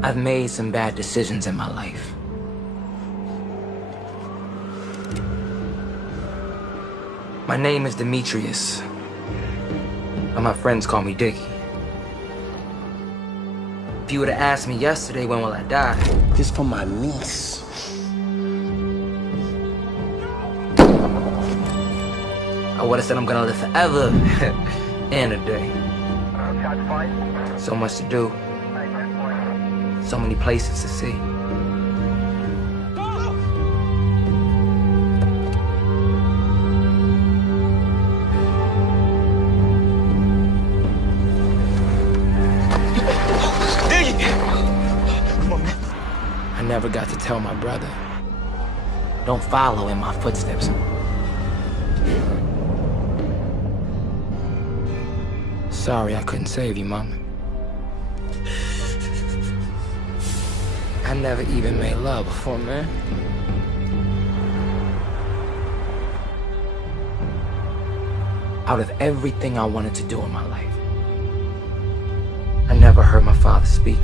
I've made some bad decisions in my life. My name is Demetrius, but my friends call me Diggy. If you would have asked me yesterday when will I die, This for my niece. I would have said I'm gonna live forever and a day. So much to do, so many places to see. I never got to tell my brother, don't follow in my footsteps. Sorry I couldn't save you, Mama. I never even made love before, man. Out of everything I wanted to do in my life, I never heard my father speak.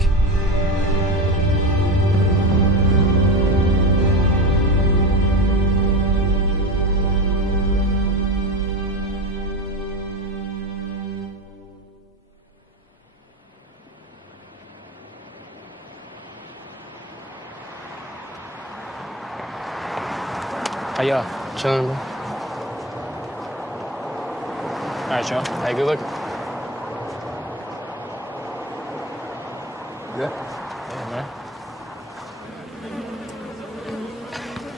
How y'all? Chilling, bro. All right, y'all. Hey, good looking. Good? Yeah, man.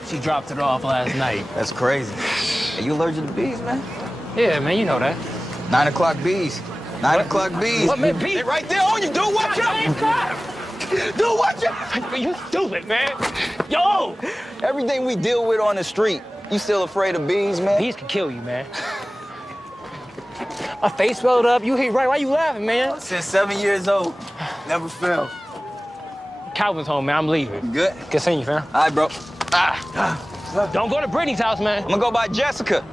She dropped it off last night. That's crazy. Are you allergic to bees, man? Yeah, man, you know that. 9 o'clock bees. 9 o'clock bees. What, man, bees? They right there on you, dude. Watch out. Dude, watch out. You stupid, man. Yo! Everything we deal with on the street, you still afraid of bees, man? Bees can kill you, man. My face swelled up. You hit right. Why you laughing, man? Since 7 years old, never fell. Calvin's home, man. I'm leaving. You good? Good seeing you, fam. All right, bro. Don't go to Brittany's house, man. I'm gonna go by Jessica.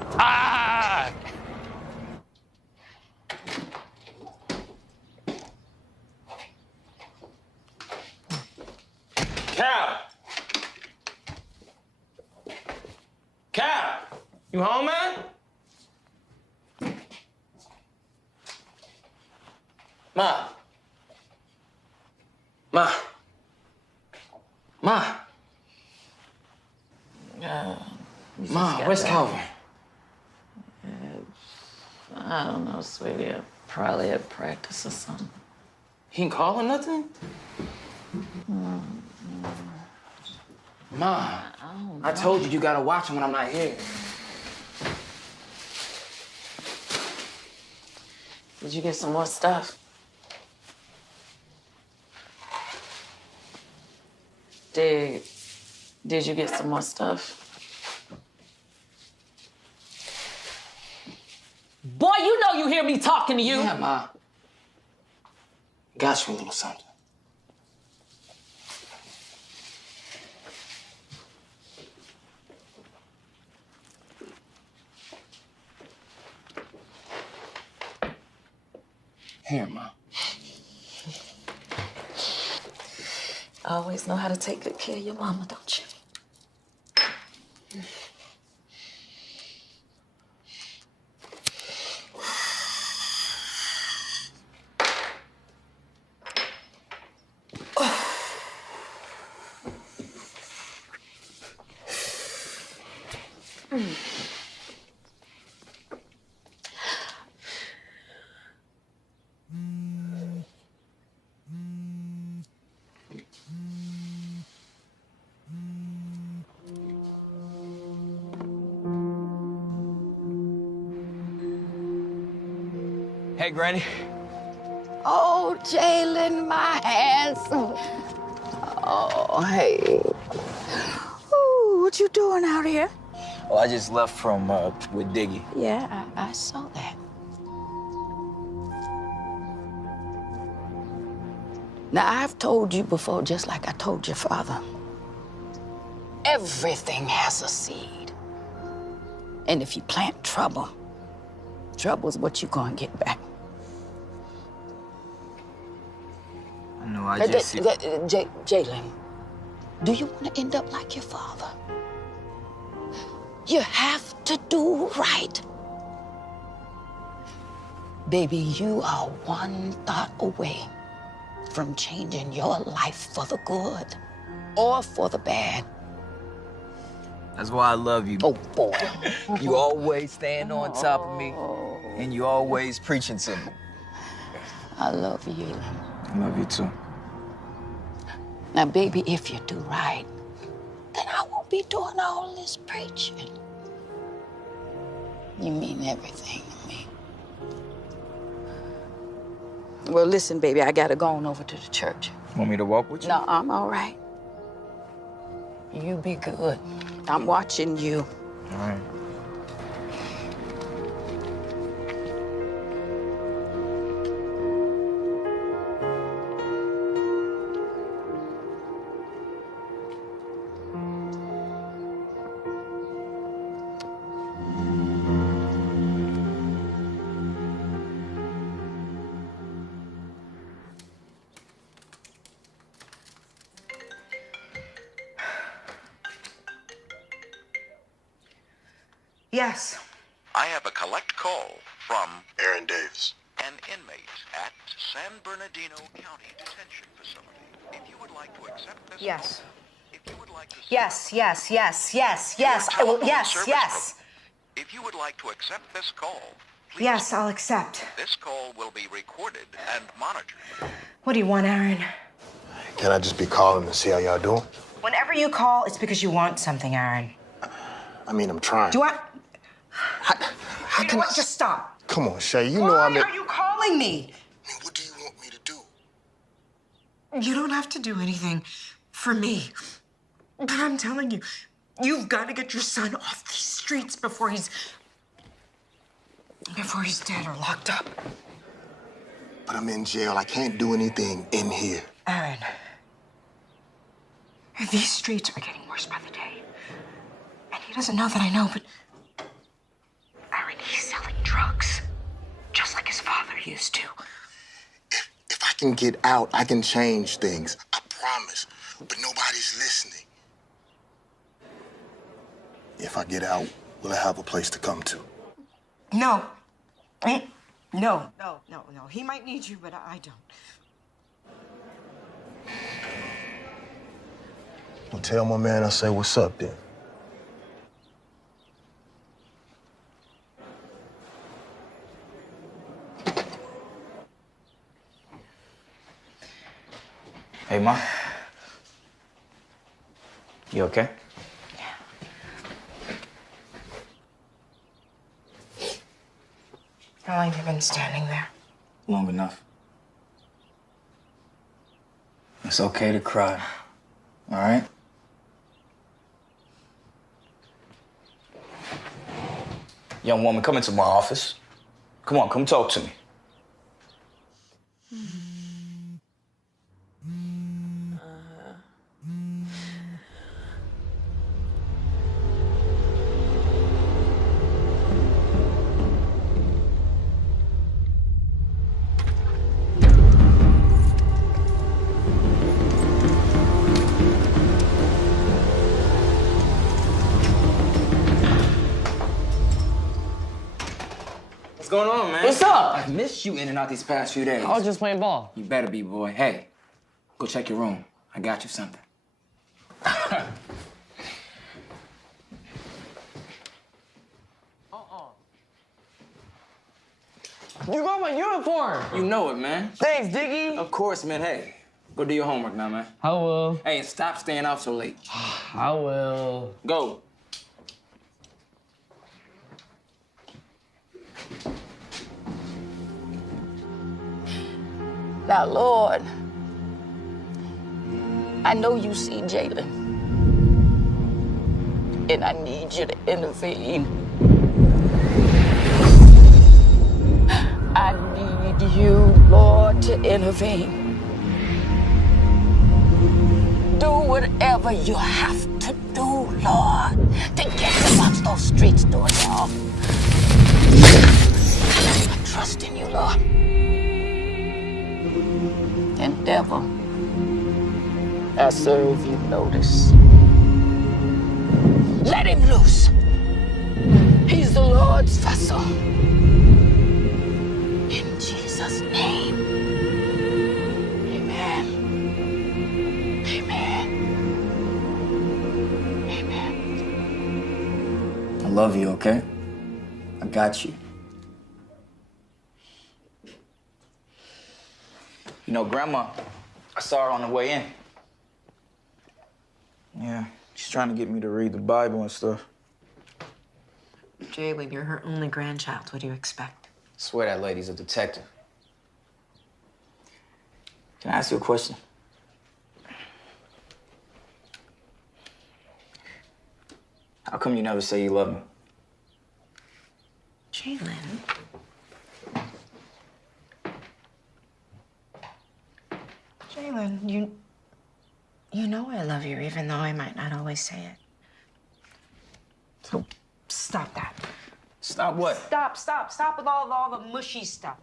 Cal! Cal! You home, man? Ma. Ma. Ma. Ma, where's Calvin? I don't know, sweetie. Probably at practice or something. He ain't calling nothing? Ma, I told you gotta watch him when I'm not here. Did you get some more stuff? Did you get some more stuff? Boy, you know you hear me talking to you. Yeah, Ma. Got you a little something. Here, Ma. I always know how to take good care of your mama, don't you? Hey, Granny. Oh, Jalen, my handsome. Oh, hey. Ooh, what you doing out here? Oh, I just left from with Diggy. Yeah, I saw that. Now, I've told you before, just like I told your father, everything has a seed. And if you plant trouble, trouble's what you're gonna get back. I know know, I just... Jalen, do you want to end up like your father? You have to do right. Baby, you are one thought away from changing your life for the good or for the bad. That's why I love you. Oh, boy. You always stand on top of me, and you always preaching to me. I love you. I love you too. Now, baby, if you do right, then I won't be doing all this preaching. You mean everything to me. Well, listen, baby, I gotta go on over to the church. Want me to walk with you? No, I'm all right. You be good. I'm watching you. All right. Yes. I have a collect call from Aaron Davis. an inmate at San Bernardino County Detention Facility. If you would like to accept this Yes. call, if you would like to Yes. your I will. telephone Yes. service Yes. pro- If you would like to accept this call, please. Yes, I'll accept. This call will be recorded and monitored. What do you want, Aaron? Can I just be calling to see how y'all doing? Whenever you call, it's because you want something, Aaron. I mean, I'm trying. Do I? How You know can what? I... Just stop. Come on, Shay, you know Why I'm in... are you calling me? I mean, what do you want me to do? You don't have to do anything for me. But I'm telling you, you've got to get your son off these streets before he's dead or locked up. But I'm in jail. I can't do anything in here. Aaron, these streets are getting worse by the day. And he doesn't know that I know, but Aaron, he's selling drugs, just like his father used to. If I can get out, I can change things. I promise. But nobody's listening. If I get out, will I have a place to come to? No. No. He might need you, but I don't. Well, tell my man I say what's up then. Hey, Ma. You okay? How long have you been standing there? Long enough. It's okay to cry. All right? Young woman, come into my office. Come on, come talk to me. What's going on, man? What's up? I've missed you in and out these past few days. I was just playing ball. You better be, boy. Hey, go check your room. I got you something. You got my uniform. You know it, man. Thanks, Diggy. Of course, man. Hey, go do your homework now, man. I will. Hey, and stop staying out so late. I will. Go. Now, Lord, I know you see Jalen, and I need you to intervene. I need you, Lord, to intervene. Do whatever you have to do, Lord, to get him off those streets doing wrong. I trust in you, Lord. And devil, I serve you notice. Let him loose. He's the Lord's vessel. In Jesus' name. Amen. Amen. Amen. I love you, okay? I got you. You know, Grandma, I saw her on the way in. Yeah, she's trying to get me to read the Bible and stuff. Jalen, you're her only grandchild. What do you expect? I swear that lady's a detective. Can I ask you a question? How come you never say you love me? Jalen. Jalen, you know I love you, even though I might not always say it. So stop that. Stop what? Stop with all the mushy stuff.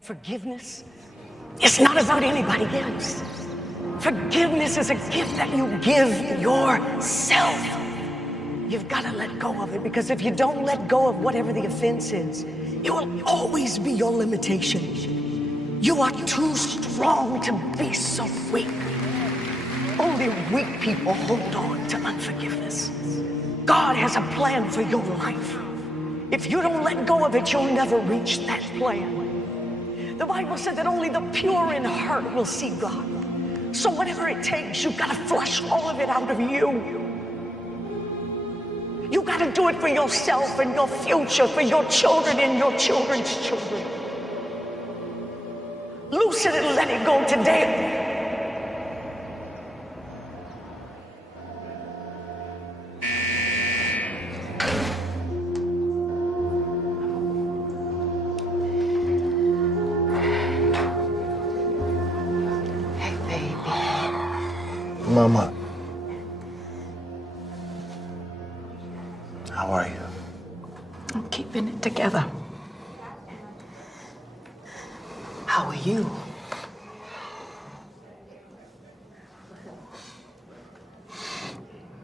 Forgiveness is not about anybody else. Forgiveness is a gift that you give yourself. You've got to let go of it, because if you don't let go of whatever the offense is, it will always be your limitation. You are too strong to be so weak. Only weak people hold on to unforgiveness. God has a plan for your life. If you don't let go of it, you'll never reach that plan. The Bible said that only the pure in heart will see God. So whatever it takes, you've got to flush all of it out of you. You got to do it for yourself and your future, for your children and your children's children. Loosen it and let it go today. Hey, baby. Mama. How are you? I'm keeping it together. How are you?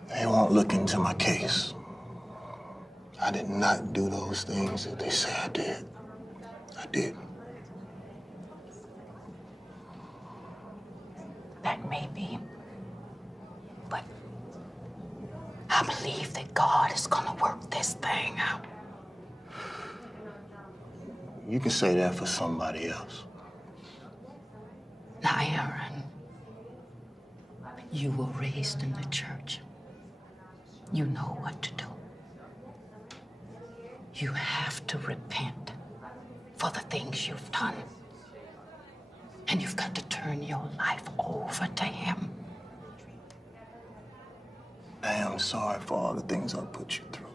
They won't look into my case. I did not do those things that they say I did. I didn't. That may be, but I believe that God is gonna work this thing out. You can say that for somebody else. Now, Aaron, you were raised in the church. You know what to do. You have to repent for the things you've done. And you've got to turn your life over to Him. I am sorry for all the things I put you through.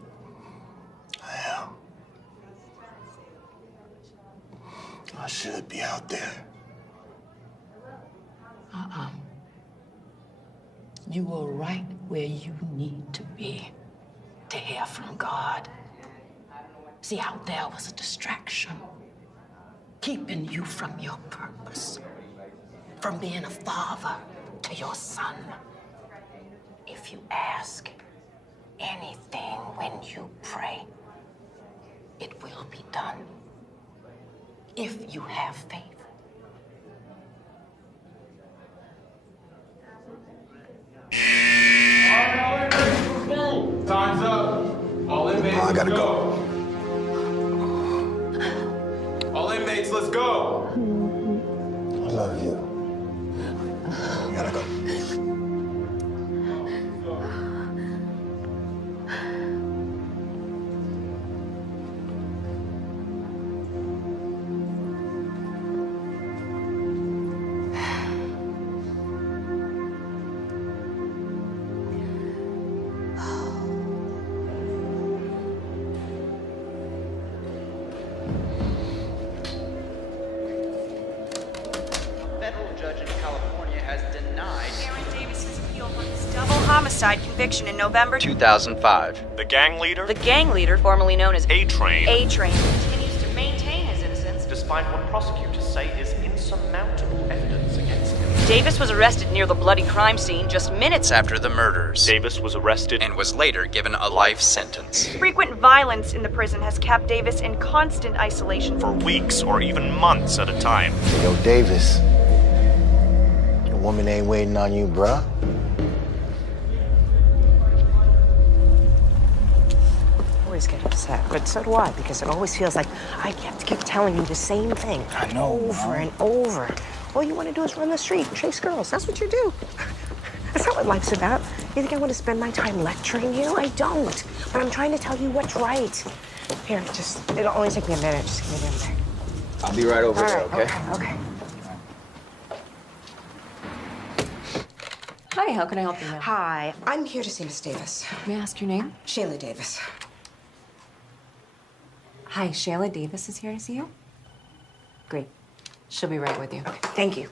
I am. I should be out there. You were right where you need to be to hear from God. See, out there was a distraction, keeping you from your purpose, from being a father to your son. If you ask anything when you pray, it will be done. If you have faith. Time's up. All inmates, I gotta let's go. All inmates, let's go. I love you. I gotta go. Homicide conviction in November 2005. The gang leader, formerly known as A-Train, continues to maintain his innocence despite what prosecutors say is insurmountable evidence against him. Davis was arrested near the bloody crime scene just minutes after the murders. Davis was arrested and was later given a life sentence. Frequent violence in the prison has kept Davis in constant isolation for weeks or even months at a time. Yo, Davis, the woman ain't waiting on you, bruh. I always get upset, but so do I, because it always feels like I have to keep telling you the same thing. I know, over and over. All you want to do is run the street and chase girls. That's what you do. That's not what life's about. You think I want to spend my time lecturing you? I don't. But I'm trying to tell you what's right. Here, it'll only take me a minute. Just give me a minute. I'll be right over there, okay? Okay. Hi, how can I help you now? Hi, I'm here to see Miss Davis. May I ask your name? Shayla Davis. Hi, Shayla Davis is here to see you? Great. She'll be right with you. Okay, thank you.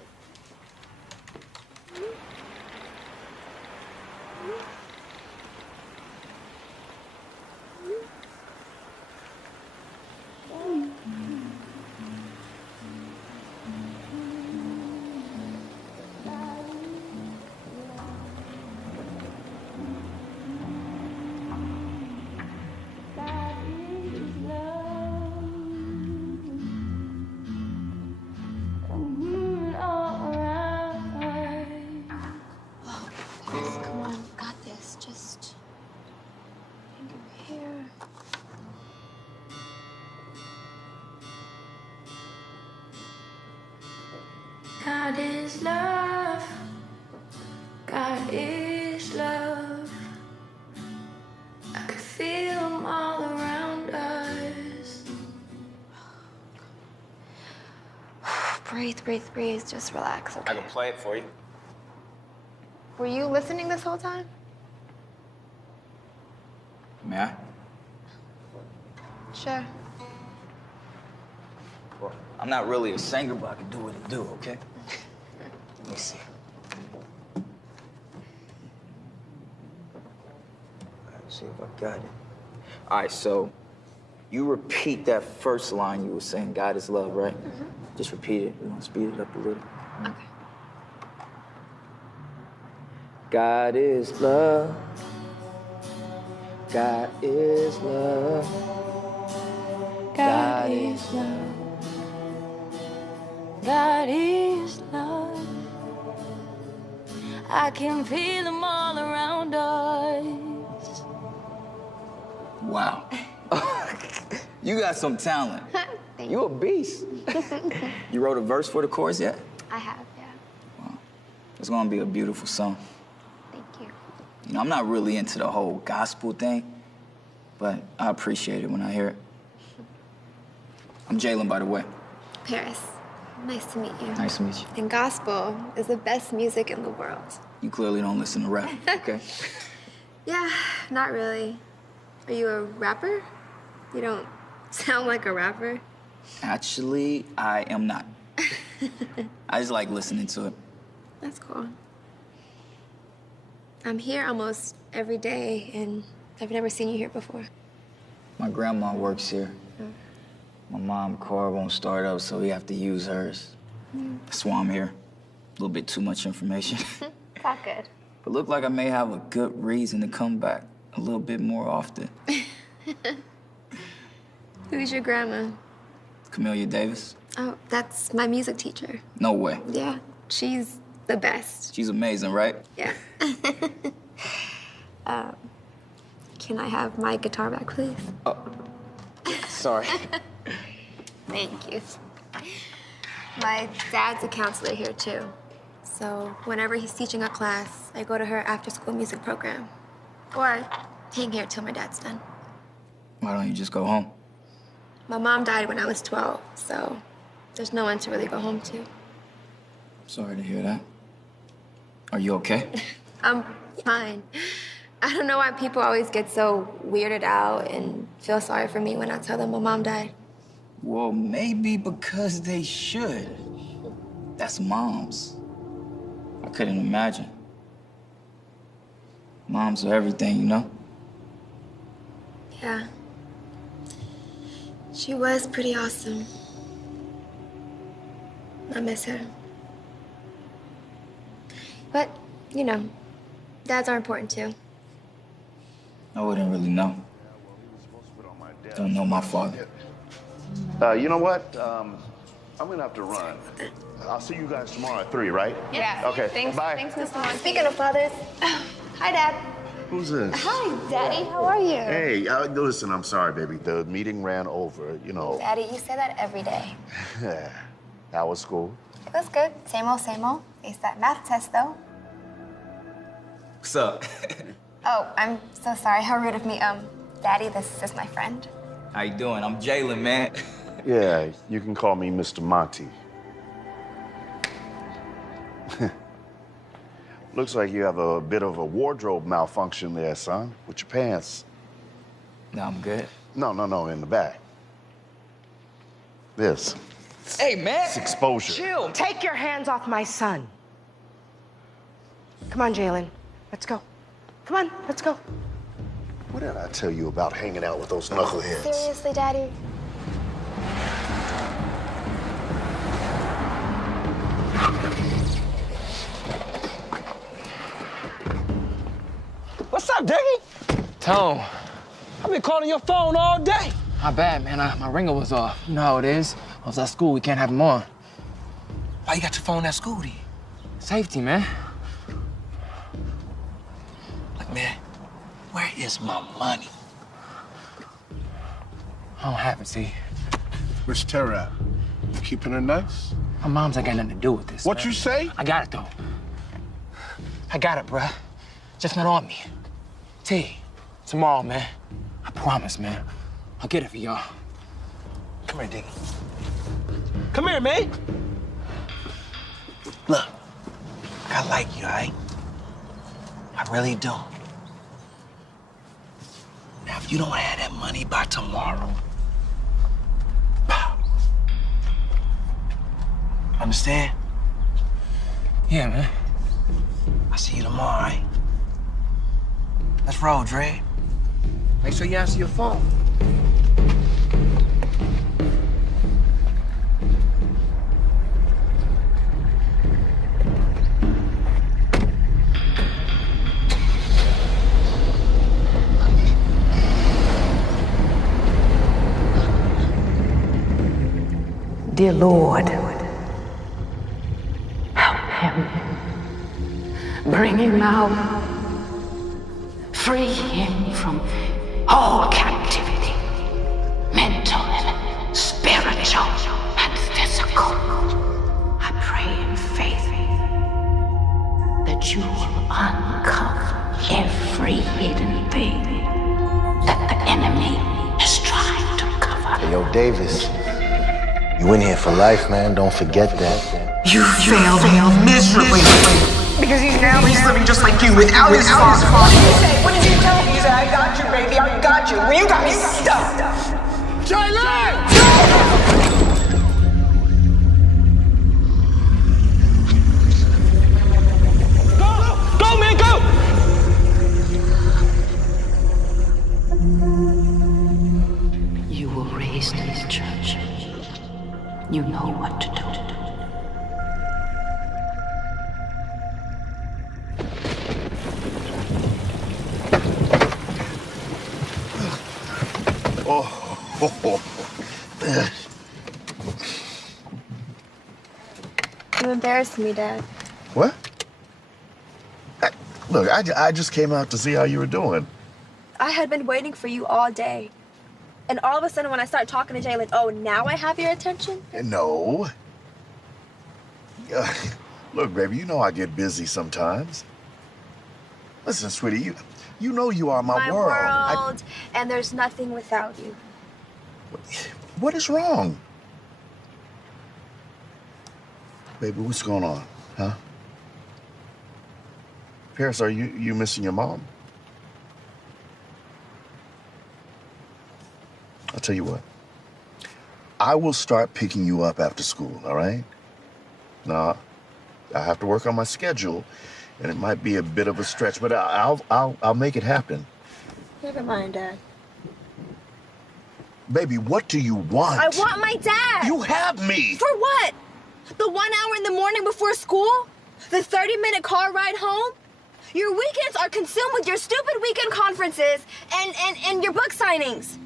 God is love. God is love. I could feel them all around us. Breathe, breathe, breathe. Just relax, okay? I can play it for you. Were you listening this whole time? May I? Sure. Well, I'm not really a singer, but I can do what I do, okay? Let me see. Let's see if I got it. All right, so you repeat that first line you were saying, God is love, right? Mm-hmm. Just repeat it. We want to speed it up a little. Okay. God is love. God is love. God is love. God is love. I can feel them all around us. Wow. You got some talent. You a beast. You wrote a verse for the chorus yet? I have, yeah. Wow. It's gonna be a beautiful song. Thank you. You know, I'm not really into the whole gospel thing, but I appreciate it when I hear it. I'm Jalen, by the way. Paris, nice to meet you. Nice to meet you. And gospel is the best music in the world. You clearly don't listen to rap, okay? Yeah, not really. Are you a rapper? You don't sound like a rapper. Actually, I am not. I just like listening to it. That's cool. I'm here almost every day, and I've never seen you here before. My grandma works here. My mom's car won't start up, so we have to use hers. That's why I'm here. A little bit too much information. It's all good. But look like I may have a good reason to come back a little bit more often. Who's your grandma? Camellia Davis. Oh, that's my music teacher. No way. Yeah, she's the best. She's amazing, right? Yeah. Can I have my guitar back, please? Oh, sorry. Thank you. My dad's a counselor here, too. So whenever he's teaching a class, I go to her after-school music program. Or hang here till my dad's done. Why don't you just go home? My mom died when I was 12, so there's no one to really go home to. Sorry to hear that. Are you okay? I'm fine. I don't know why people always get so weirded out and feel sorry for me when I tell them my mom died. Well, maybe because they should. That's moms. I couldn't imagine. Moms are everything, you know? Yeah. She was pretty awesome. I miss her. But, you know, dads are important too. I wouldn't really know. Don't know my father. You know what? I'm gonna have to run. I'll see you guys tomorrow at 3, right? Yeah. Okay. Thanks. Bye. Thanks, Mr. Monty. Speaking of fathers, hi, Dad. Who's this? Hi, Daddy. How are you? Hey, listen, I'm sorry, baby. The meeting ran over, you know. Daddy, you say that every day. How was school? It was good. Same old, same old. Aced that math test, though. What's up? Oh, I'm so sorry. How rude of me. Daddy, this is my friend. How you doing? I'm Jalen, man. Yeah, you can call me Mr. Monty. Looks like you have a bit of a wardrobe malfunction there, son, with your pants. No, I'm good. No, in the back. This. Hey, man. It's exposure. Chill. Take your hands off my son. Come on, Jalen. Let's go. Come on, let's go. What did I tell you about hanging out with those knuckleheads? Seriously, Daddy? What's up, Diggy? Tone. I've been calling your phone all day. My bad, man. My ringer was off. You know how it is. I was at school. We can't have them on. Why you got your phone at school, then? Safety, man. Look, man, where is my money? I don't have it, see. Where's Tara at? Keeping her nice? My mom's ain't got nothing to do with this. What man. you say? I got it, though. I got it, bruh. Just not on me. T, tomorrow, man. I promise, man. I'll get it for y'all. Come here, Diggy. Come here, man. Look, I like you, all right? I really do. Now, if you don't have that money by tomorrow, pow. Understand? Yeah, man. I'll see you tomorrow, all right? Let's roll, Dre. Make sure you answer your phone. Dear Lord, help him. Bring him out. Free him from all captivity, mental and spiritual and physical. I pray in faith that you will uncover every hidden thing that the enemy is trying to cover. Hey, yo, Davis, you in here for life, man. Don't forget that. You failed miserably. Because he's living just like you without his father. What did he say? What did you tell me? He said, I got you, baby. I got you. Well, you got me stuck. Jalen! Go! Go, man, go! You were raised in the church. You know what to do. You embarrassed me, Dad. What? Look, I just came out to see how you were doing. I had been waiting for you all day. And all of a sudden, when I start talking to Jalen, oh, now I have your attention? No. Look, baby, you know I get busy sometimes. Listen, sweetie, you know you are my world. And there's nothing without you. What is wrong? Baby, what's going on, huh? Paris, are you missing your mom? I'll tell you what. I will start picking you up after school, all right? Now, I have to work on my schedule, and it might be a bit of a stretch, but I'll make it happen. Never mind, Dad. Baby, what do you want? I want my dad! You have me! For what? The 1 hour in the morning before school? The 30-minute car ride home? Your weekends are consumed with your stupid weekend conferences and your book signings.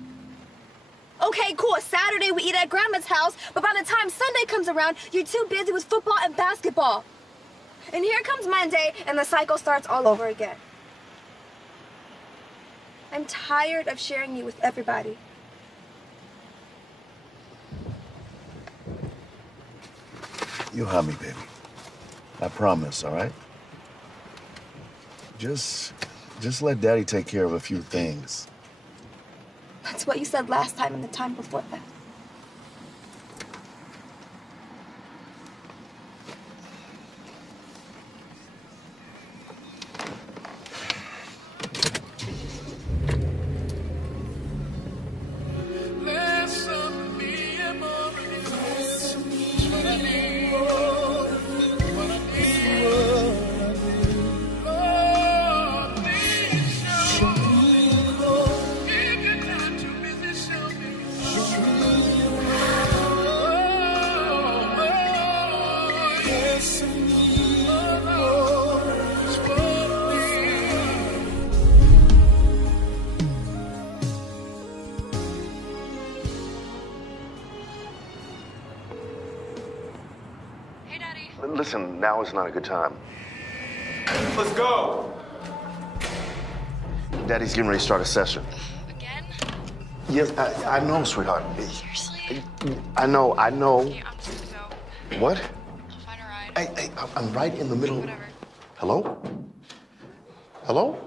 Okay, cool. Saturday we eat at Grandma's house, but by the time Sunday comes around, you're too busy with football and basketball. And here comes Monday, and the cycle starts all over again. I'm tired of sharing you with everybody. You'll have me, baby. I promise, all right? Just let Daddy take care of a few things. That's what you said last time and the time before that. Listen, now is not a good time. Let's go. Daddy's getting ready to start a session. Again? Yes, I know, sweetheart. Seriously? I know. Okay, I'm supposed to go. What? I'll find a ride. Hey, I'm right in the middle. Whatever. Hello? Hello?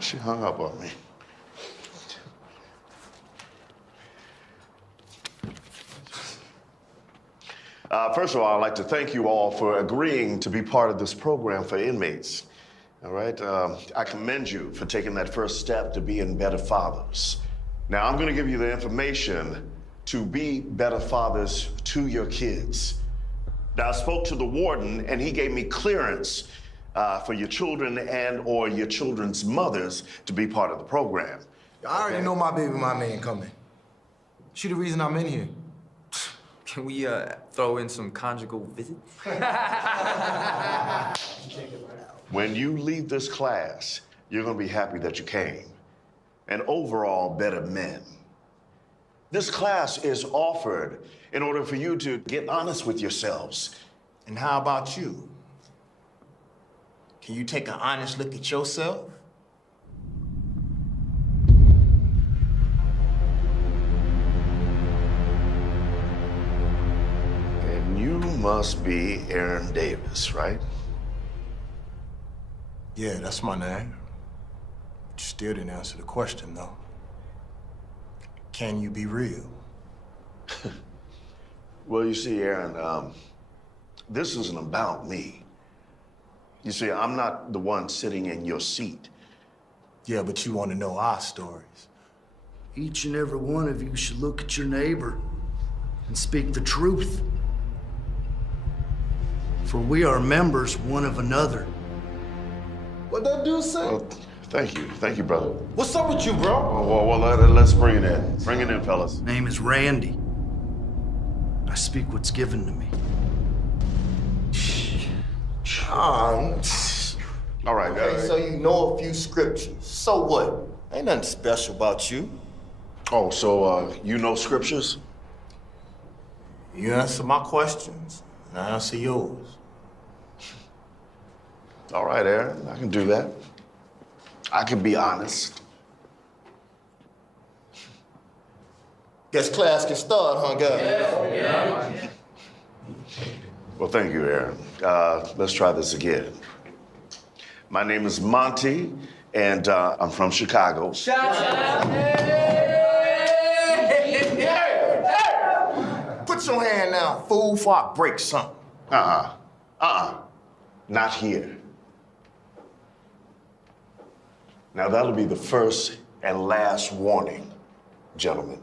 She hung up on me. First of all, I'd like to thank you all for agreeing to be part of this program for inmates. All right? I commend you for taking that first step to being better fathers. Now, I'm going to give you the information to be better fathers to your kids. Now, I spoke to the warden, and he gave me clearance for your children and/or your children's mothers to be part of the program. I already know my baby mama ain't coming. She the reason I'm in here. Can we throw in some conjugal visits? When you leave this class, you're going to be happy that you came. And overall, better men. This class is offered in order for you to get honest with yourselves. And how about you? Can you take an honest look at yourself? And you must be Aaron Davis, right? Yeah, that's my name. But you still didn't answer the question, though. Can you be real? Well, you see, Aaron, this isn't about me. You see, I'm not the one sitting in your seat. Yeah, but you want to know our stories. Each and every one of you should look at your neighbor and speak the truth. For we are members one of another. What that dude say? Well, thank you. Thank you, brother. What's up with you, bro? Well, let's bring it in. Bring it in, fellas. Name is Randy. I speak what's given to me. All right, okay, so you know a few scriptures. So what? Ain't nothing special about you. Oh, so you know scriptures? You answer my questions, and I answer yours. All right, Aaron, I can do that. I can be honest. Guess class can start, huh, guys? Yeah. Well, thank you, Aaron. Let's try this again. My name is Monty, and I'm from Chicago. Put your hand down, fool, before I break something. Not here. Now, that'll be the first and last warning, gentlemen.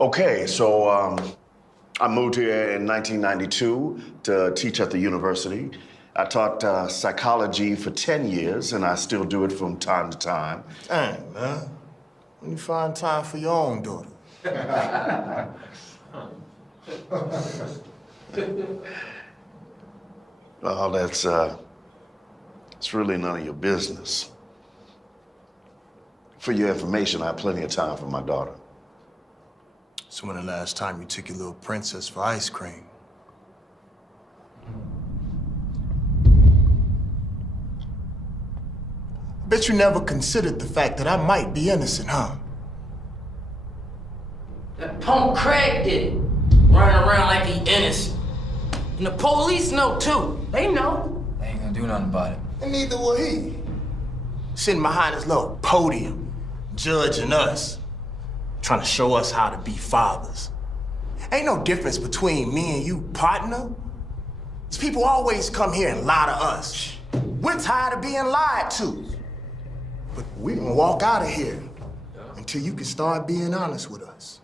Okay, so I moved here in 1992 to teach at the university. I taught psychology for 10 years, and I still do it from time to time. Dang, man. When you find time for your own daughter? Well, it's really none of your business. For your information, I have plenty of time for my daughter. So when the last time you took your little princess for ice cream? I bet you never considered the fact that I might be innocent, huh? That punk Craig did it. Running around like he innocent. And the police know too. They know. They ain't gonna do nothing about it. And neither will he. Sitting behind his little podium, judging us, trying to show us how to be fathers. Ain't no difference between me and you, partner. These people always come here and lie to us. We're tired of being lied to. But we gonna walk out of here until you can start being honest with us.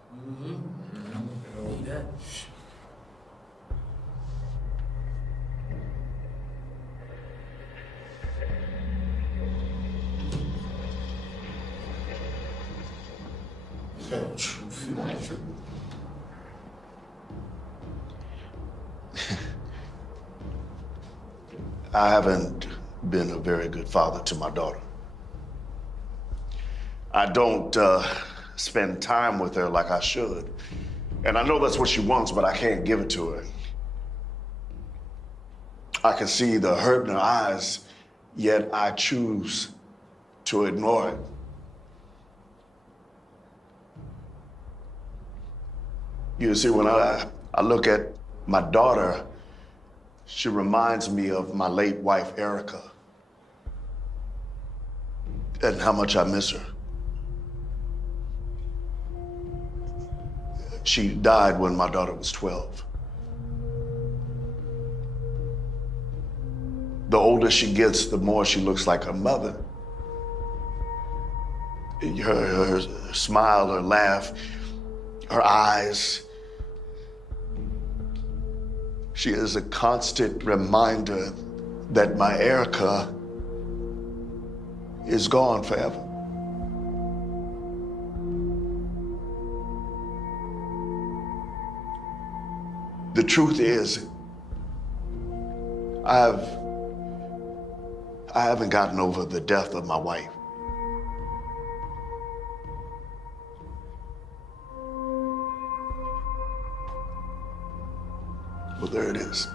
I haven't been a very good father to my daughter. I don't spend time with her like I should. And I know that's what she wants, but I can't give it to her. I can see the hurt in her eyes, yet I choose to ignore it. You see, when I look at my daughter, she reminds me of my late wife, Erica, and how much I miss her. She died when my daughter was 12. The older she gets, the more she looks like her mother. Her smile, her laugh, her eyes. She is a constant reminder that my Erica is gone forever. The truth is, I haven't gotten over the death of my wife. Well, there it is.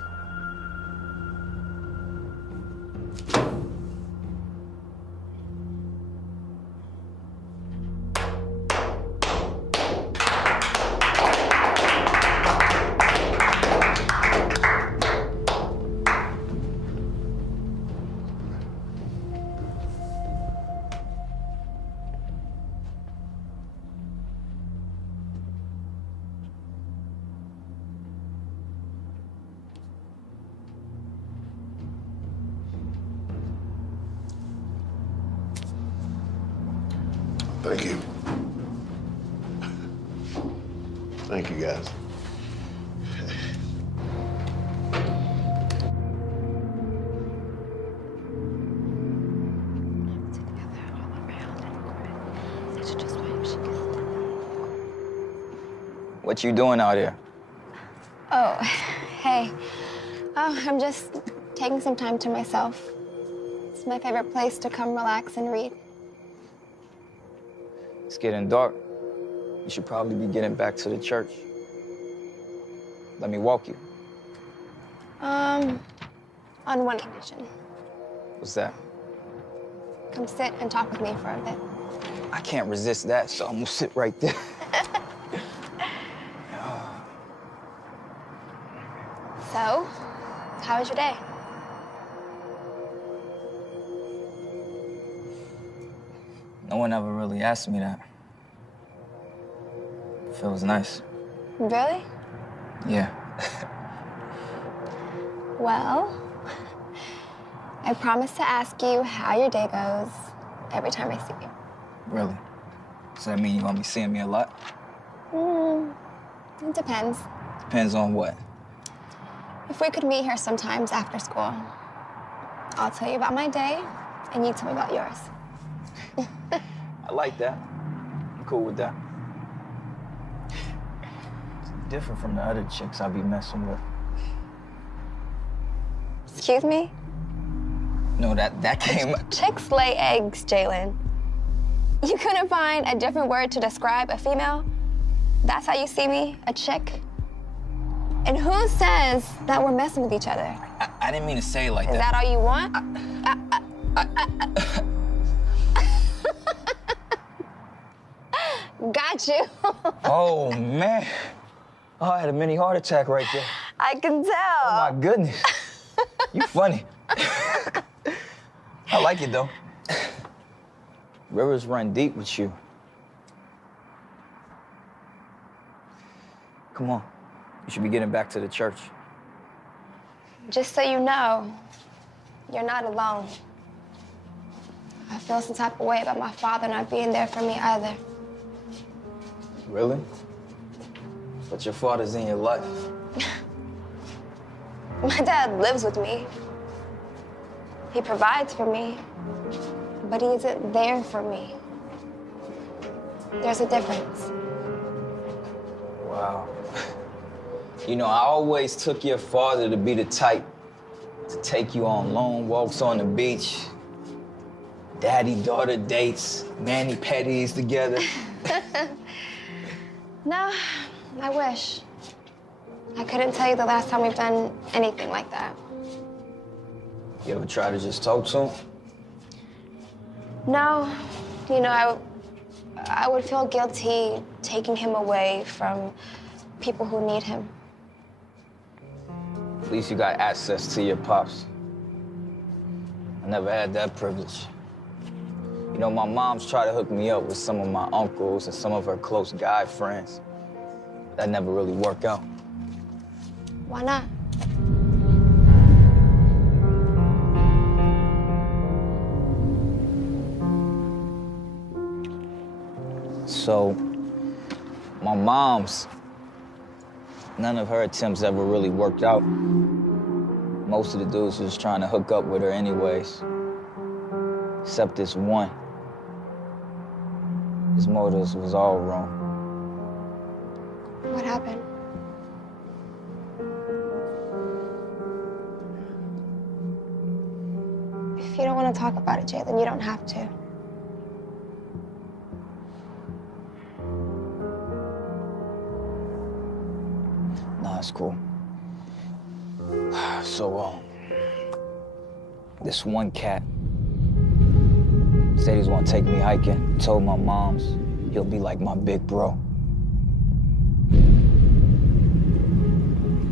Thank you. Thank you, guys. What you doing out here? Oh, hey. Oh, I'm just taking some time to myself. It's my favorite place to come relax and read. It's getting dark. You should probably be getting back to the church. Let me walk you. On one condition. What's that? Come sit and talk with me for a bit. I can't resist that, so I'm gonna sit right there. So, how was your day? No one ever really asked me that. Feels nice. Really? Yeah. Well, I promise to ask you how your day goes every time I see you. Really? Does that mean you're gonna be seeing me a lot? It depends. Depends on what. If we could meet here sometimes after school, I'll tell you about my day, and you tell me about yours. I like that. I'm cool with that. It's different from the other chicks I be messing with. Excuse me? No, that came... Chicks lay eggs, Jalen. You couldn't find a different word to describe a female? That's how you see me, a chick? And who says that we're messing with each other? I didn't mean to say it like that. Is that all you want? Got you. Oh, man. Oh, I had a mini heart attack right there. I can tell. Oh, my goodness. You funny. I like it, though. Rivers run deep with you. Come on. You should be getting back to the church. Just so you know, you're not alone. I feel some type of way about my father not being there for me either. Really? But your father's in your life. My dad lives with me. He provides for me, but he isn't there for me. There's a difference. Wow. You know, I always took your father to be the type to take you on long walks on the beach, daddy-daughter dates, mani-pedis together. No, I wish. I couldn't tell you the last time we've done anything like that. You ever try to just talk to him? No, you know, I would feel guilty taking him away from people who need him. At least you got access to your pops. I never had that privilege. You know, my mom's tried to hook me up with some of my uncles and some of her close guy friends. That never really worked out. Why not? So, my mom's, none of her attempts ever really worked out. Most of the dudes was trying to hook up with her anyways. Except this one. His motives was all wrong. What happened? If you don't want to talk about it, Jalen, you don't have to. Nah, it's cool. So, this one cat said he's gonna take me hiking. Told my moms he'll be like my big bro.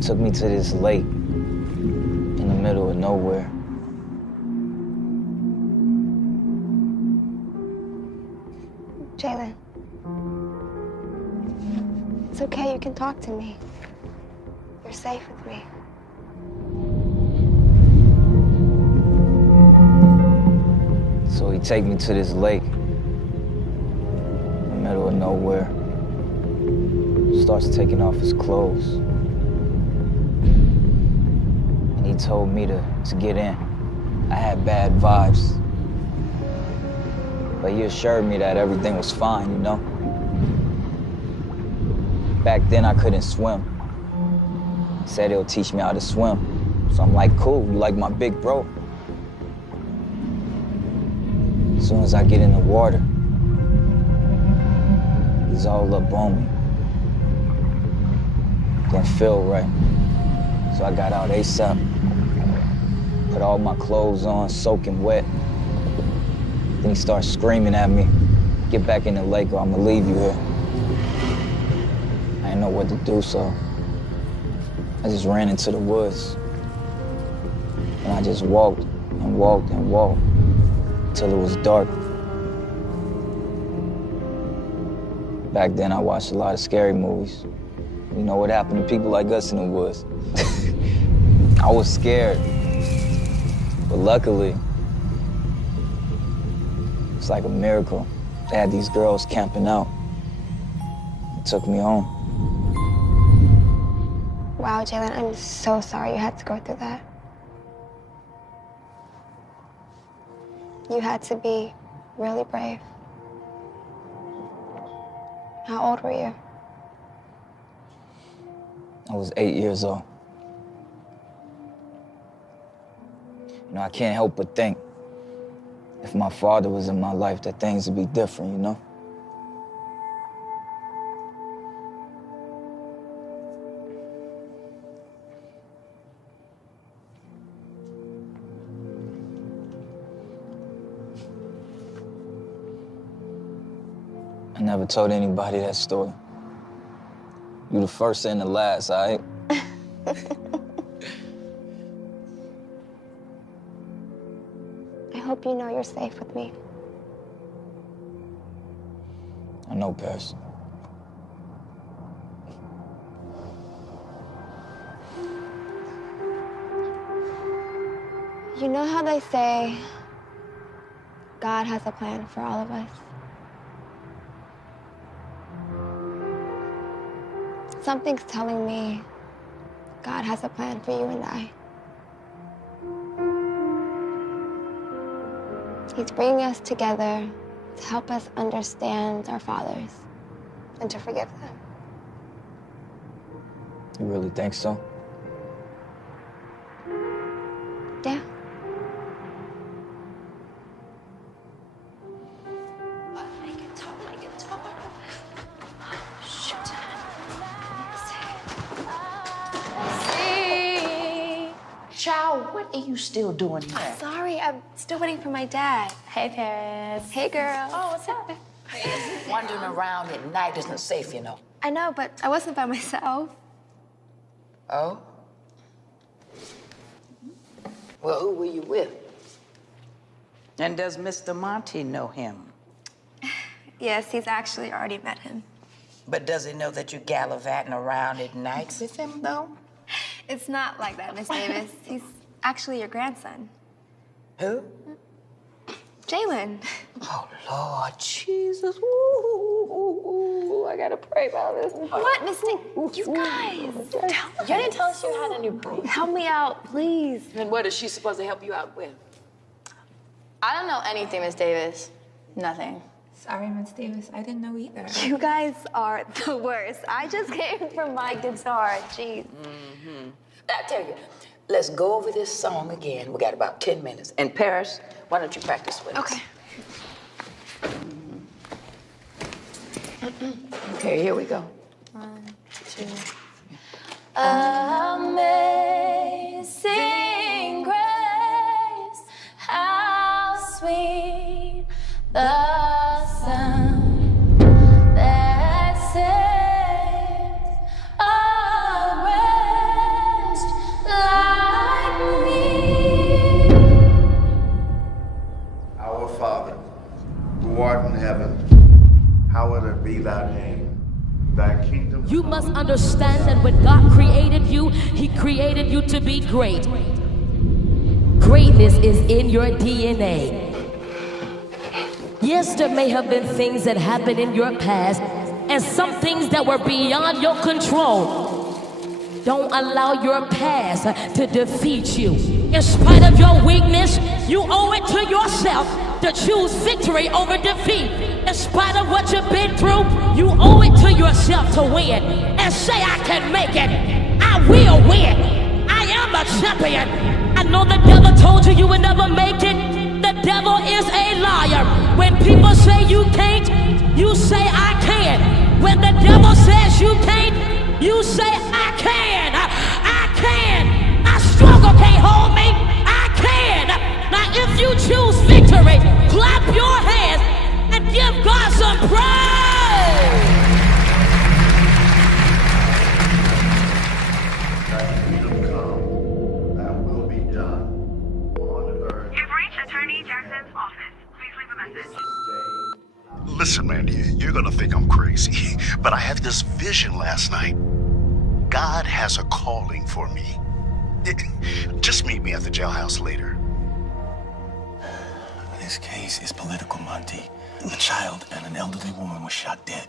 Took me to this lake in the middle of nowhere. Jalen, it's okay, you can talk to me. You're safe with me. So he take me to this lake in the middle of nowhere. Starts taking off his clothes. And he told me to get in. I had bad vibes. But he assured me that everything was fine, you know? Back then, I couldn't swim. He said he'll teach me how to swim. So I'm like, cool, you like my big bro. As soon as I get in the water, he's all up on me. Didn't feel right. So I got out ASAP. Put all my clothes on, soaking wet. Then he starts screaming at me, get back in the lake or I'm gonna leave you here. I didn't know what to do, so I just ran into the woods. And I just walked and walked and walked until it was dark. Back then, I watched a lot of scary movies. You know what happened to people like us in the woods. I was scared, but luckily, it's like a miracle. They had these girls camping out. It took me home. Wow, Jalen, I'm so sorry you had to go through that. You had to be really brave. How old were you? I was 8 years old. You know, I can't help but think if my father was in my life that things would be different, you know? I never told anybody that story. You the first and the last, all right? I hope you know you're safe with me. I know, Paris. You know how they say God has a plan for all of us? Something's telling me God has a plan for you and I. He's bringing us together to help us understand our fathers and to forgive them. You really think so? Yeah. Child, what are you still doing here? Sorry, I'm still waiting for my dad. Hey, Paris. Hey, girl. Oh, what's up? Wandering around at night isn't safe, you know. I know, but I wasn't by myself. Oh? Well, who were you with? And does Mr. Monty know him? Yes, he's actually already met him. But does he know that you're gallivanting around at night with him, though? It's not like that, Miss Davis. He's actually your grandson. Who? Jalen. Oh, Lord Jesus. Ooh, I gotta pray about this. What, Miss Nick? You guys. You didn't tell us you had a new brain. Help me out, please. And what is she supposed to help you out with? I don't know anything, Miss Davis. Nothing. Sorry, Miss Davis. I didn't know either. You guys are the worst. I just came for my guitar. Jeez. I tell you, let's go over this song again. We got about 10 minutes. And Paris, why don't you practice with us? Okay. Okay, here we go. 1, 2. Amazing grace, how sweet the sound that saves a wretch like me. Our Father, who art in heaven, hallowed be thy name. Thy kingdom. You must understand that when God created you, He created you to be great. Greatness is in your DNA. Yes, there may have been things that happened in your past and some things that were beyond your control. Don't allow your past to defeat you. In spite of your weakness, you owe it to yourself to choose victory over defeat. In spite of what you've been through, you owe it to yourself to win. And say, I can make it. I will win. I am a champion. I know the devil told you you would never make it. The devil is a liar. When people say you can't, you say I can. When the devil says you can't, you say I can. I can. My struggle can't hold me. I can. Now if you choose victory, clap your hands and give God some praise. Thy kingdom come, thy will be done on earth. You've reached Attorney Jackson's office. Please leave a message. Listen, man, you're gonna think I'm crazy, but I had this vision last night. God has a calling for me. Just meet me at the jailhouse later. This case is political, Monty. A child and an elderly woman were shot dead.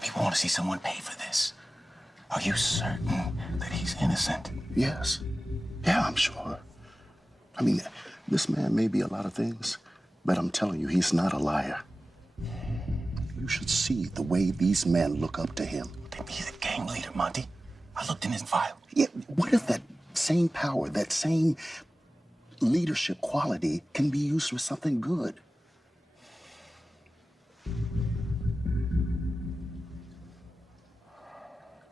People want to see someone pay for this. Are you certain that he's innocent? Yes. Yeah, I'm sure. I mean, this man may be a lot of things, But I'm telling you, he's not a liar. You should see the way these men look up to him. He's a gang leader, Monty. I looked in his file. Yeah, what if that same power, that same leadership quality can be used for something good?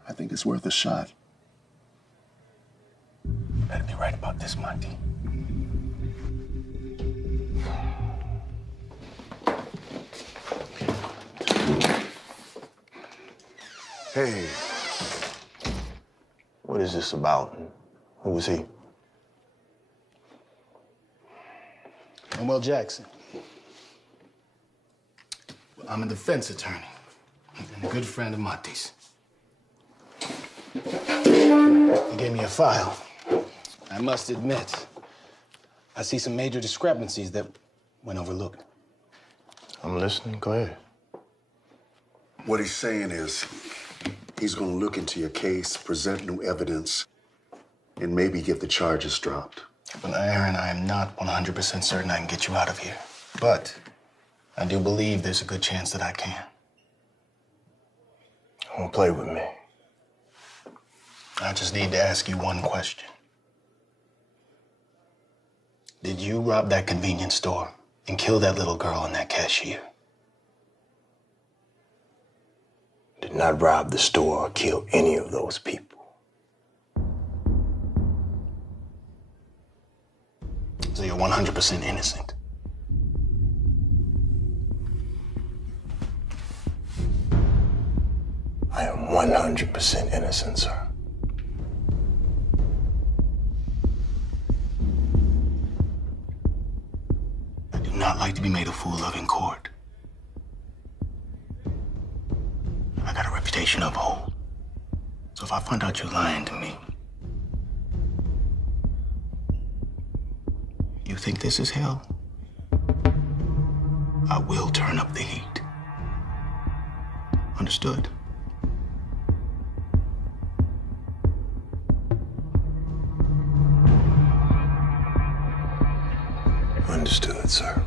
I think it's worth a shot. Better be right about this, Monty. Hey. What is this about? Who was he? Manuel Jackson. Well, I'm a defense attorney and a good friend of Monty's. He gave me a file. I must admit, I see some major discrepancies that went overlooked. I'm listening. Go ahead. What he's saying is he's going to look into your case, present new evidence, and maybe get the charges dropped. Well, Aaron, I am not 100% certain I can get you out of here. But I do believe there's a good chance that I can. Don't play with me. I just need to ask you one question. Did you rob that convenience store and kill that little girl and that cashier? Did not rob the store or kill any of those people. So you're 100% innocent. I am 100% innocent, sir. I do not like to be made a fool of in court. I got a reputation to uphold. So if I find out you're lying to me, you think this is hell? I will turn up the heat. Understood? Understood, sir.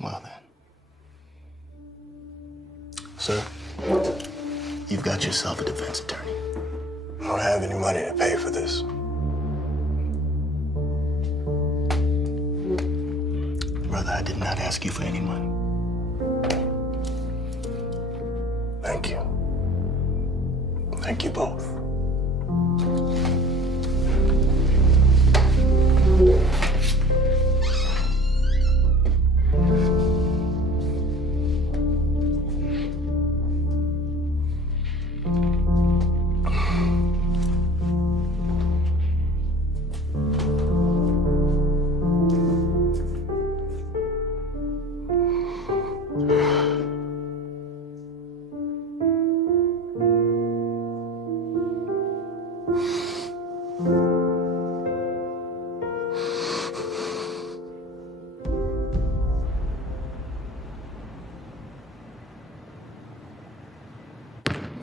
Well then. Sir, you've got yourself a defense attorney. I don't have any money to pay for this. Brother, I did not ask you for any money. Thank you. Thank you both.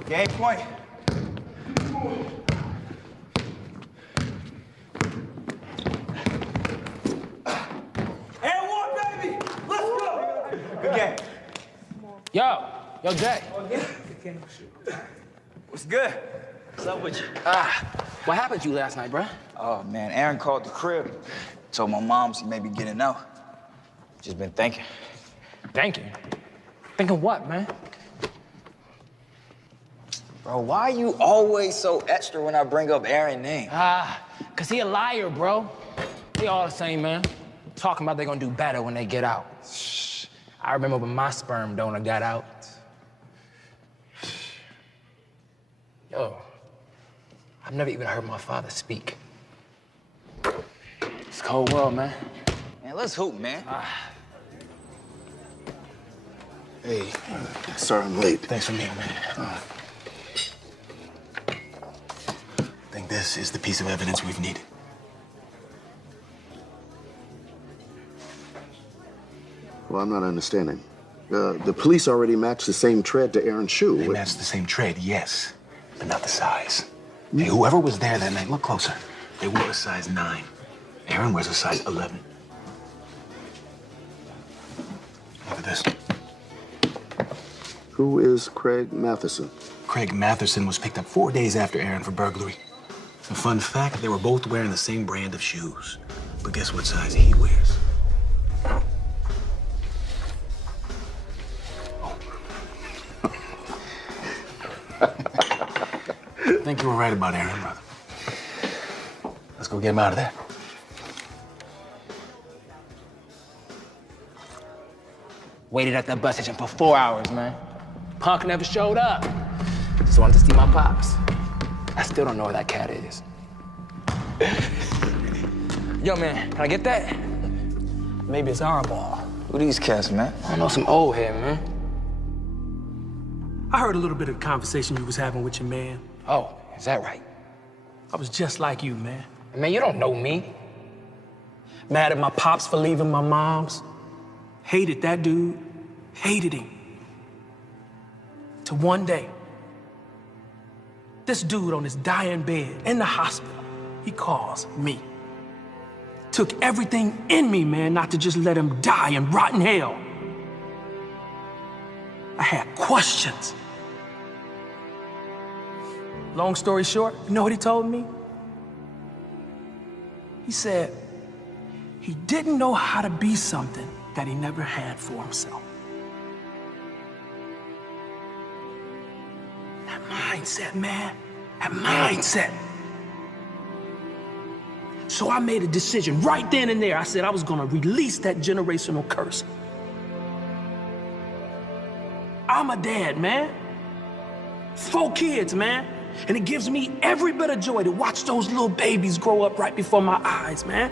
Game point. And one, baby! Let's go! Good game. Yo, Jay. What's good? What's up with you? What happened to you last night, bruh? Oh, man, Aaron called the crib. Told my mom she may be getting out. Just been thinking. Thinking? Thinking what, man? Bro, why are you always so extra when I bring up Aaron's name? Cause he a liar, bro. They all the same, man. Talking about they gonna do better when they get out. Shh. I remember when my sperm donor got out. Yo, I've never even heard my father speak. It's a cold world, man. Man, let's hoop, man. Hey. Sorry I'm late. Thanks for meeting, man. I think this is the piece of evidence we've needed. Well, I'm not understanding. The police already matched the same tread to Aaron's shoe. They matched the same tread, yes, but not the size. Hey, whoever was there that night, look closer. They wore a size 9. Aaron wears a size 11. Look at this. Who is Craig Matheson? Craig Matheson was picked up 4 days after Aaron for burglary. A fun fact, they were both wearing the same brand of shoes. But guess what size he wears? I think you were right about Aaron, brother. Let's go get him out of there. Waited at that bus station for 4 hours, man. Punk never showed up. Just wanted to see my pops. I still don't know where that cat is. Yo, man, can I get that? Maybe it's our ball. Who these cats, man? I know, some old head, man. I heard a little bit of the conversation you was having with your man. Oh, is that right? I was just like you, man. Man, you don't know me. Mad at my pops for leaving my mom's. Hated that dude. Hated him. To one day, this dude on his dying bed in the hospital, he calls me. Took everything in me, man, not to just let him die and rot in hell. I had questions. Long story short, you know what he told me? He said he didn't know how to be something that he never had for himself. That mindset, man, that mindset. So I made a decision right then and there. I said I was gonna release that generational curse. I'm a dad, man. 4 kids, man. And it gives me every bit of joy to watch those little babies grow up right before my eyes, man.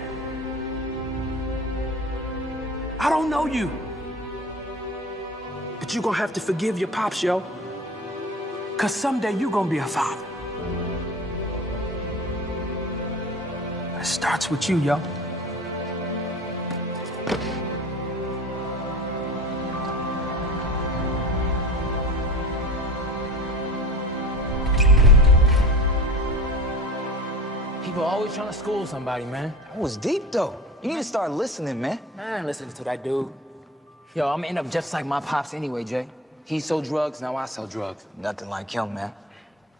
I don't know you, but you're gonna have to forgive your pops, yo. 'Cause someday you're gonna be a father. But it starts with you, yo. People always trying to school somebody, man. That was deep, though. You need to start listening, man. Man, listen to that dude. Yo, I'm gonna end up just like my pops anyway, Jay. He sold drugs, now I sell drugs. Nothing like him, man.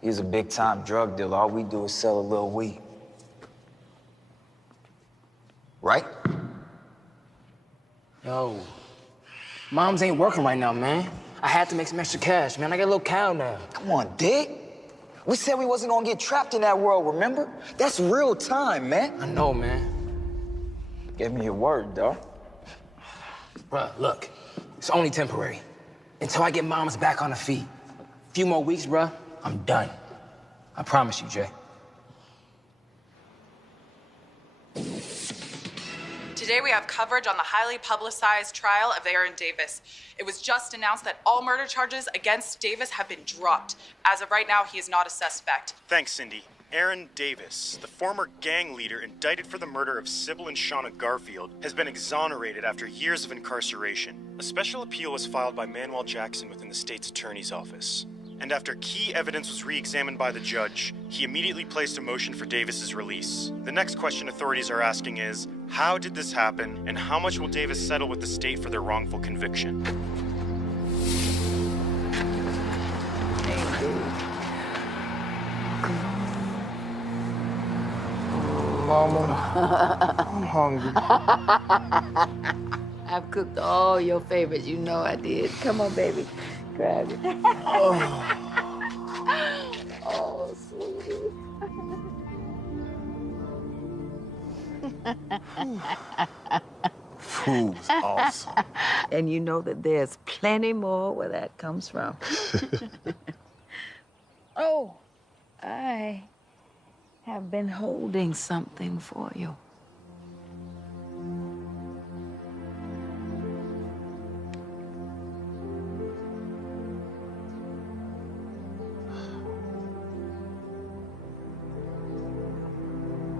He's a big-time drug dealer. All we do is sell a little weed. Right? Yo, moms ain't working right now, man. I had to make some extra cash, man. I got a little cow now. Come on, Dick. We said we wasn't gonna get trapped in that world, remember? That's real time, man. I know, man. Give me your word, dog. Bruh, look, it's only temporary. Until I get moms back on her feet. A few more weeks, bruh, I'm done. I promise you, Jay. Today we have coverage on the highly publicized trial of Aaron Davis. It was just announced that all murder charges against Davis have been dropped. As of right now, he is not a suspect. Thanks, Cindy. Aaron Davis, the former gang leader indicted for the murder of Sybil and Shauna Garfield, has been exonerated after years of incarceration. A special appeal was filed by Manuel Jackson within the state's attorney's office. And after key evidence was re-examined by the judge, he immediately placed a motion for Davis's release. The next question authorities are asking is, how did this happen, and how much will Davis settle with the state for their wrongful conviction? Mama, I'm hungry. I've cooked all your favorites. You know I did. Come on, baby. Grab it. Oh, sweetie. Food's awesome. And you know that there's plenty more where that comes from. Oh, I have been holding something for you.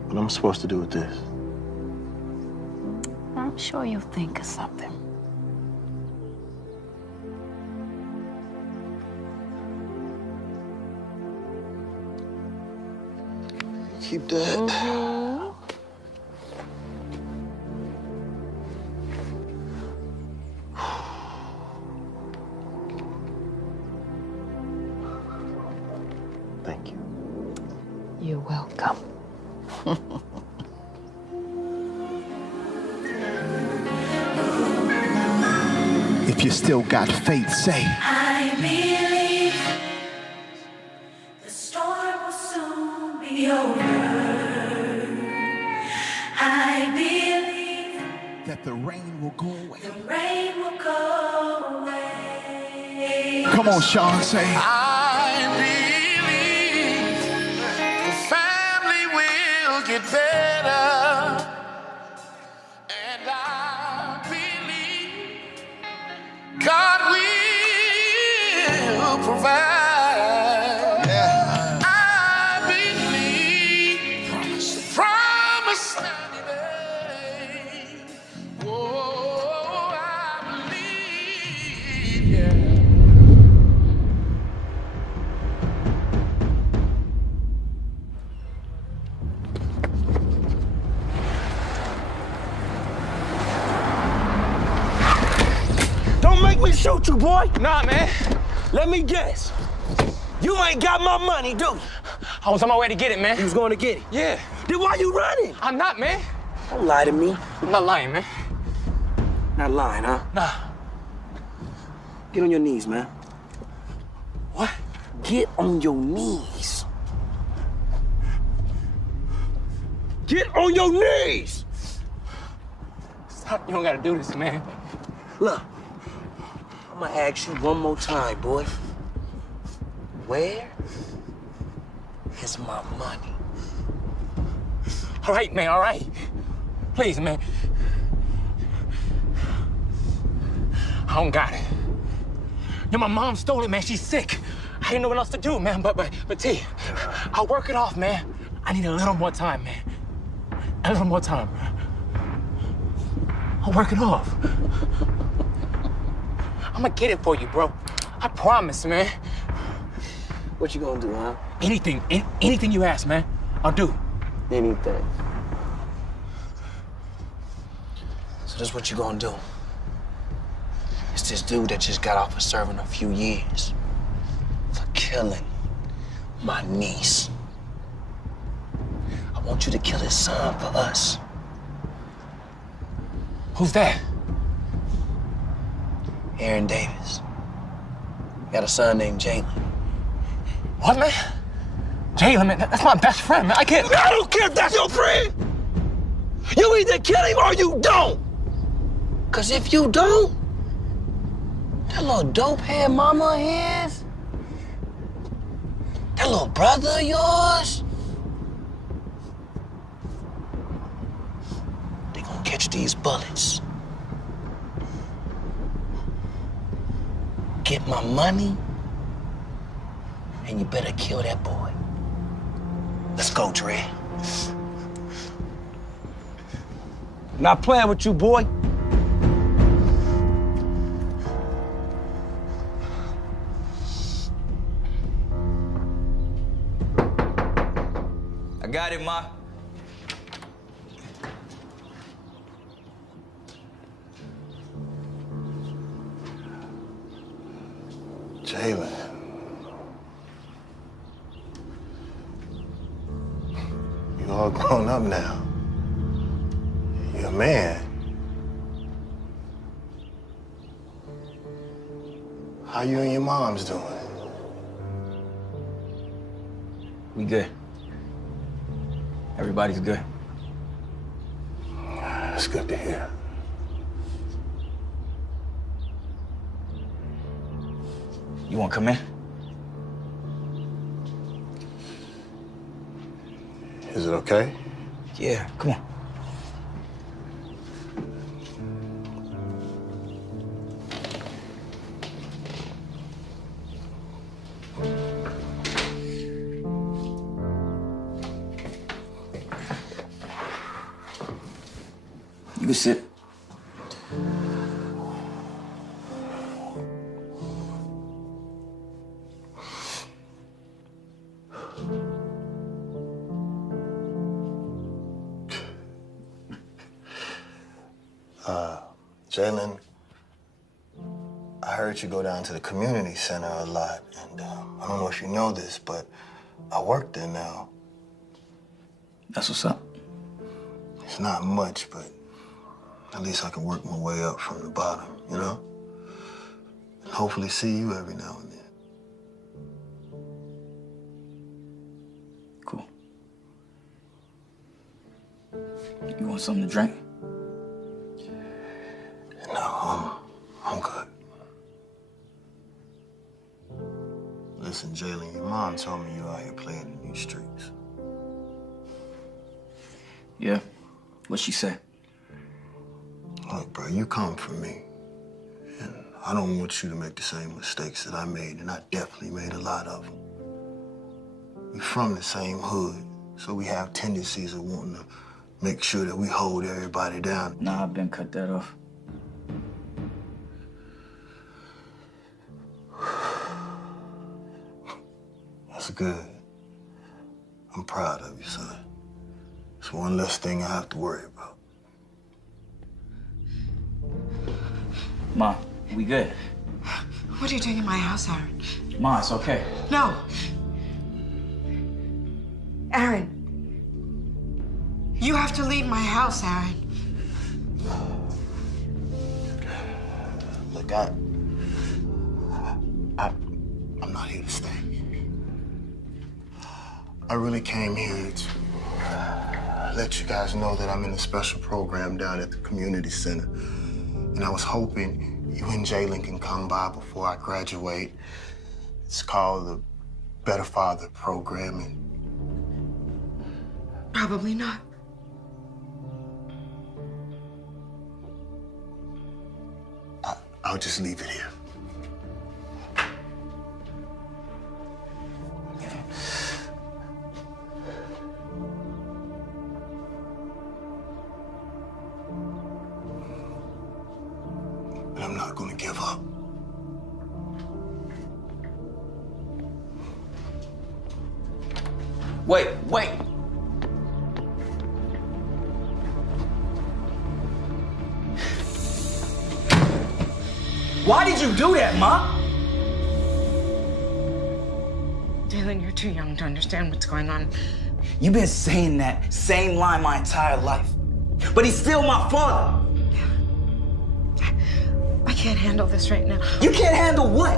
What am I supposed to do with this? I'm sure you'll think of something. Keep that. If you still got faith, say. I believe the storm will soon be over. I believe that the rain will go away. The rain will go away. Come on, Sean, say. I believe the family will get better. And I believe God will provide. Yeah. I believe the promise that He made. Oh, I believe, yeah. Don't make me shoot you, boy. Nah, man. Let me guess. You ain't got my money, do you? I was on my way to get it, man. You was going to get it? Yeah. Then why you running? I'm not, man. Don't lie to me. I'm not lying, man. Not lying, huh? Nah. Get on your knees, man. What? Get on your knees. Get on your knees! Stop. You don't gotta do this, man. Look, I'm gonna ask you one more time, boy. Where is my money? All right, man, all right. Please, man. I don't got it. Yo, my mom stole it, man. She's sick. I didn't know what else to do, man. But T, I'll work it off, man. I need a little more time, man. A little more time, bro. I'll work it off. I'm gonna get it for you, bro. I promise, man. What you gonna do, huh? Anything, anything you ask, man. I'll do. Anything. So this is what you gonna do. It's this dude that just got off of serving a few years for killing my niece. I want you to kill his son for us. Who's that? Ahyn Davis. Got a son named Jalen. What, man? Jalen, man, that's my best friend, man. I can't. I don't care if that's your friend. You either kill him or you don't. Cause if you don't, that little dope head mama of his, that little brother of yours, they gonna catch these bullets. Get my money, and you better kill that boy. Let's go, Dre. Not playing with you, boy. I got it, Ma. Jalen. You all grown up now. You're a man. How you and your mom's doing? We good. Everybody's good. That's good to hear. You wanna come in? Is it okay? Yeah, come on. You can sit. Jalen, I heard you go down to the community center a lot, and I don't know if you know this, but I work there now. That's what's up. It's not much, but at least I can work my way up from the bottom, you know? Hopefully see you every now and then. Cool. You want something to drink? No, I'm good. Listen, Jalen, your mom told me you out here playing in these streets. Yeah? What'd she say? Look, bro, you come from me. And I don't want you to make the same mistakes that I made, and I definitely made a lot of them. We from the same hood, so we have tendencies of wanting to make sure that we hold everybody down. Nah, I've been cut that off. That's good. I'm proud of you, son. It's one less thing I have to worry about. Ma, we good. What are you doing in my house, Aaron? Ma, it's okay. No. Aaron. You have to leave my house, Aaron. Look, I'm not here to stay. I really came here to let you guys know that I'm in a special program down at the community center. And I was hoping you and Jalen can come by before I graduate. It's called the Better Father Program. And Probably not. I'll just leave it here. But I'm not gonna give up. Wait. Why did you do that, Ma? Jalen, you're too young to understand what's going on. You've been saying that same line my entire life. But he's still my father. I can't handle this right now. You can't handle what?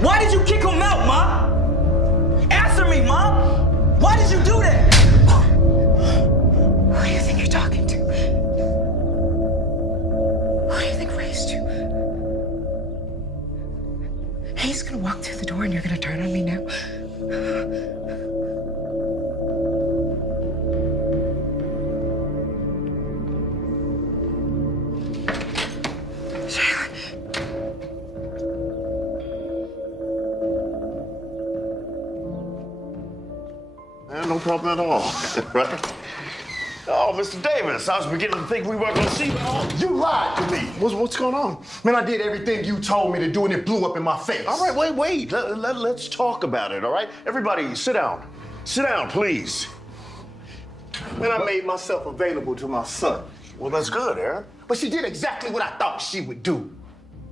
Why did you kick him out, Ma? Answer me, Ma. Why did you do that? Who do you think you're talking to? Who do you think raised you? He's gonna walk through the door and you're gonna turn on me now? No problem at all, right? Oh, Mr. Davis, I was beginning to think we weren't gonna see you at all. You lied to me. What's going on? Man, I did everything you told me to do and it blew up in my face. All right, wait. Let's talk about it, all right? Everybody, sit down. Sit down, please. Man, I made myself available to my son. Well, that's good, Aaron. But she did exactly what I thought she would do.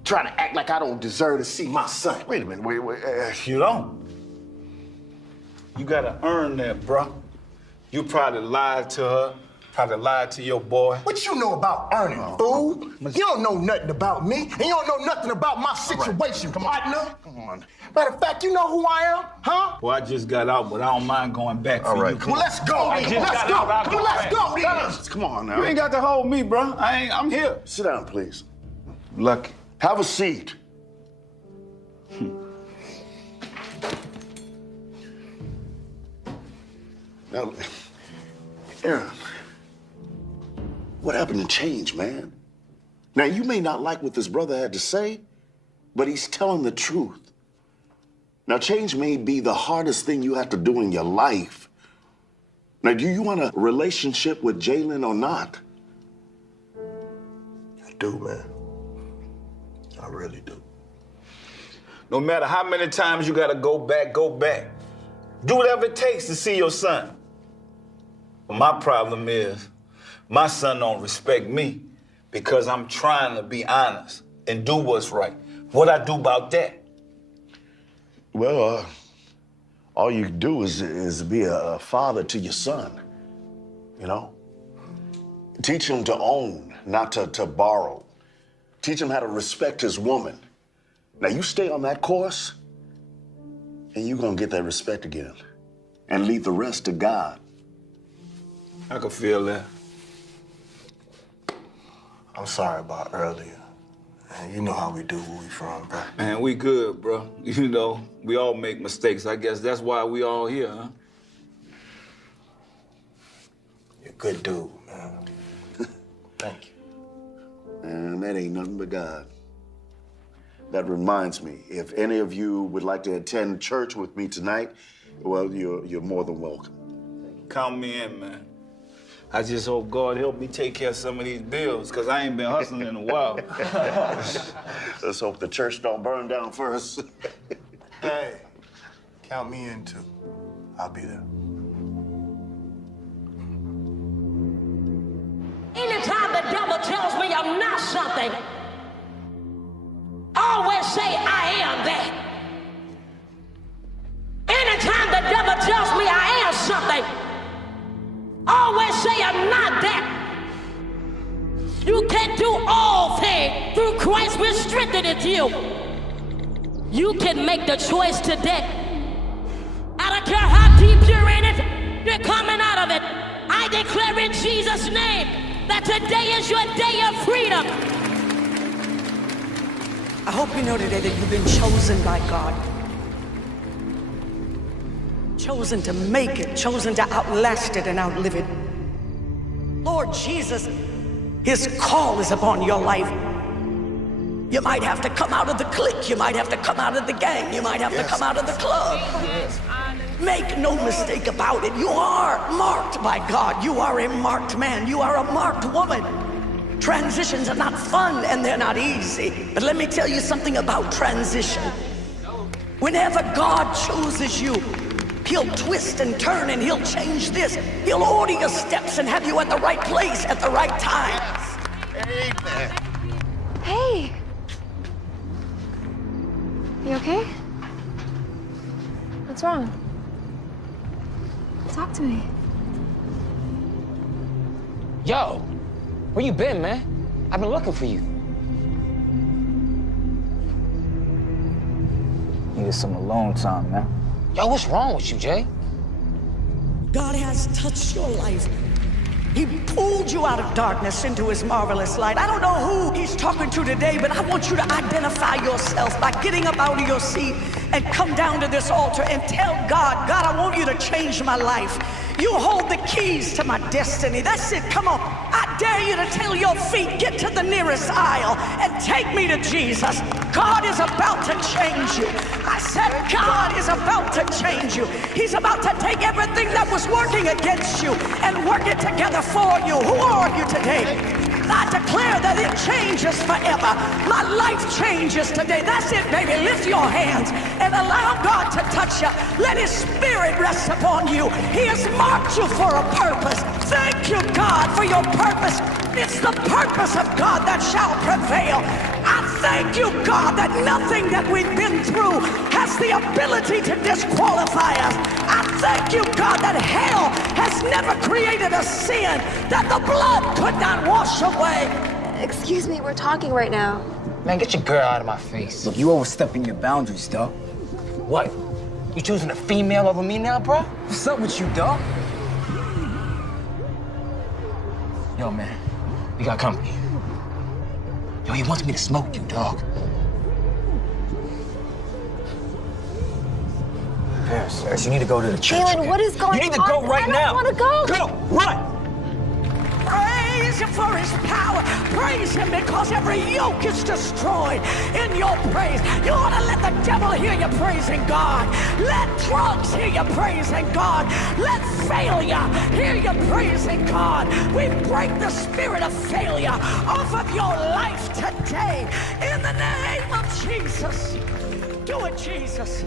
Trying to act like I don't deserve to see my son. Wait a minute, wait. You don't. You gotta earn that, bruh. You probably lied to her, probably lied to your boy. What you know about earning, fool? You don't know nothing about me, and you don't know nothing about my situation, partner. Come on. Matter of fact, you know who I am, huh? Well, I just got out, but I don't mind going back for you. Well, let's go. Let's go. Come on now. You ain't got to hold me, bruh. I'm here. Sit down, please. Lucky. Have a seat. Now, Aaron, what happened to change, man? Now, you may not like what this brother had to say, but he's telling the truth. Now, change may be the hardest thing you have to do in your life. Now, do you want a relationship with Jalen or not? I do, man. I really do. No matter how many times you gotta go back, go back. Do whatever it takes to see your son. But my problem is, my son don't respect me because I'm trying to be honest and do what's right. What I do about that? Well, all you do is be a father to your son, you know? Teach him to own, not to borrow. Teach him how to respect his woman. Now you stay on that course, and you're gonna get that respect again. And leave the rest to God. I can feel that. I'm sorry about earlier. Man, you know how we do where we from, bro. Man, we good, bro. You know, we all make mistakes. I guess that's why we all here, huh? You're a good dude, man. Thank you. And that ain't nothing but God. That reminds me, if any of you would like to attend church with me tonight, well, you're more than welcome. Count me in, man. I just hope God help me take care of some of these bills, because I ain't been hustling in a while. Let's hope the church don't burn down first. Hey, count me in too. I'll be there. Anytime the devil tells me I'm not something, always say I am that. Anytime the devil tells me I am something, always say I'm not that. You can do all things through Christ which strengtheneth you. You can make the choice today. I don't care how deep you're in it, you're coming out of it. I declare in Jesus' name that today is your day of freedom. I hope you know today that you've been chosen by God. Chosen to make it, chosen to outlast it and outlive it. Lord Jesus, His call is upon your life. You might have to come out of the clique, you might have to come out of the gang, you might have to come out of the club. Make no mistake about it, you are marked by God. You are a marked man, you are a marked woman. Transitions are not fun and they're not easy. But let me tell you something about transition. Whenever God chooses you, He'll twist and turn and He'll change this. He'll order your steps and have you at the right place at the right time. Amen. Hey. You okay? What's wrong? Talk to me. Yo, where you been, man? I've been looking for you. Needed some alone time, man. Yo, what's wrong with you, Jay? God has touched your life. He pulled you out of darkness into His marvelous light. I don't know who He's talking to today, but I want you to identify yourself by getting up out of your seat and come down to this altar and tell God, God, I want you to change my life. You hold the keys to my destiny. That's it. Come on. I dare you to tell your feet, get to the nearest aisle and take me to Jesus. God is about to change you. I said God is about to change you. He's about to take everything that was working against you and work it together for you. Who are you today? I declare that it changes forever. My life changes today. That's it, baby. Lift your hands and allow God to touch you. Let His Spirit rest upon you. He has marked you for a purpose. Thank you, God, for your purpose. It's the purpose of God that shall prevail. I thank you, God, that nothing that we've been through has the ability to disqualify us. I thank you, God, that hell has never created a sin that the blood could not wash away. Excuse me, we're talking right now. Man, get your girl out of my face. Look, you overstepping your boundaries, dog. What? You choosing a female over me now, bro? What's up with you, dog? Yo, man, we got company. Yo, he wants me to smoke you, dog. Paris, you need to go to the church. Jalen, what is going on? You need to go right now. I don't want to go. Go, run! Praise Him for His power. Praise Him because every yoke is destroyed in your praise. You ought to let the devil hear you praising God. Let drugs hear you praising God. Let failure hear you praising God. We break the spirit of failure off of your life today in the name of Jesus. Do it, Jesus.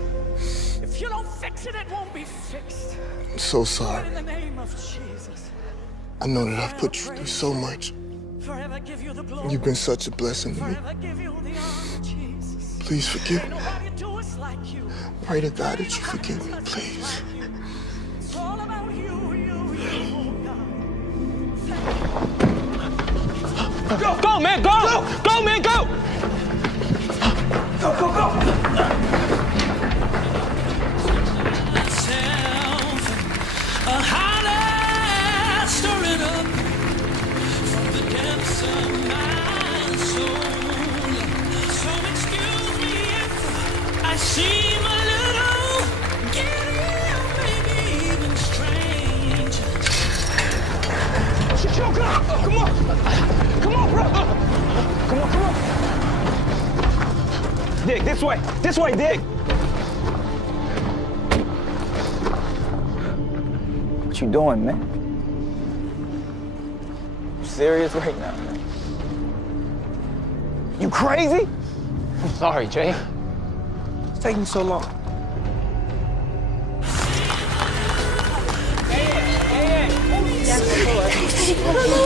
If you don't fix it, it won't be fixed. I'm so sorry. Do it in the name of Jesus. I know that I've put you through so much. Forever give you the glory. You've been such a blessing to me. Forever give you the honor, Jesus. Please forgive me. Nobody do us like you. Pray to God that you forgive me, please. It's all about you, God. Go, man, go! Go, man, go! Go, go, go! A holler stirring up from the depths of my soul. So excuse me if I seem a little giddy or maybe even strange. Chanellka! Come on! Come on, bro! Come on, come on! Dig, this way! This way, Dig! What you doing, man? You serious right now, man? You crazy? I'm sorry, Jay. It's taking so long.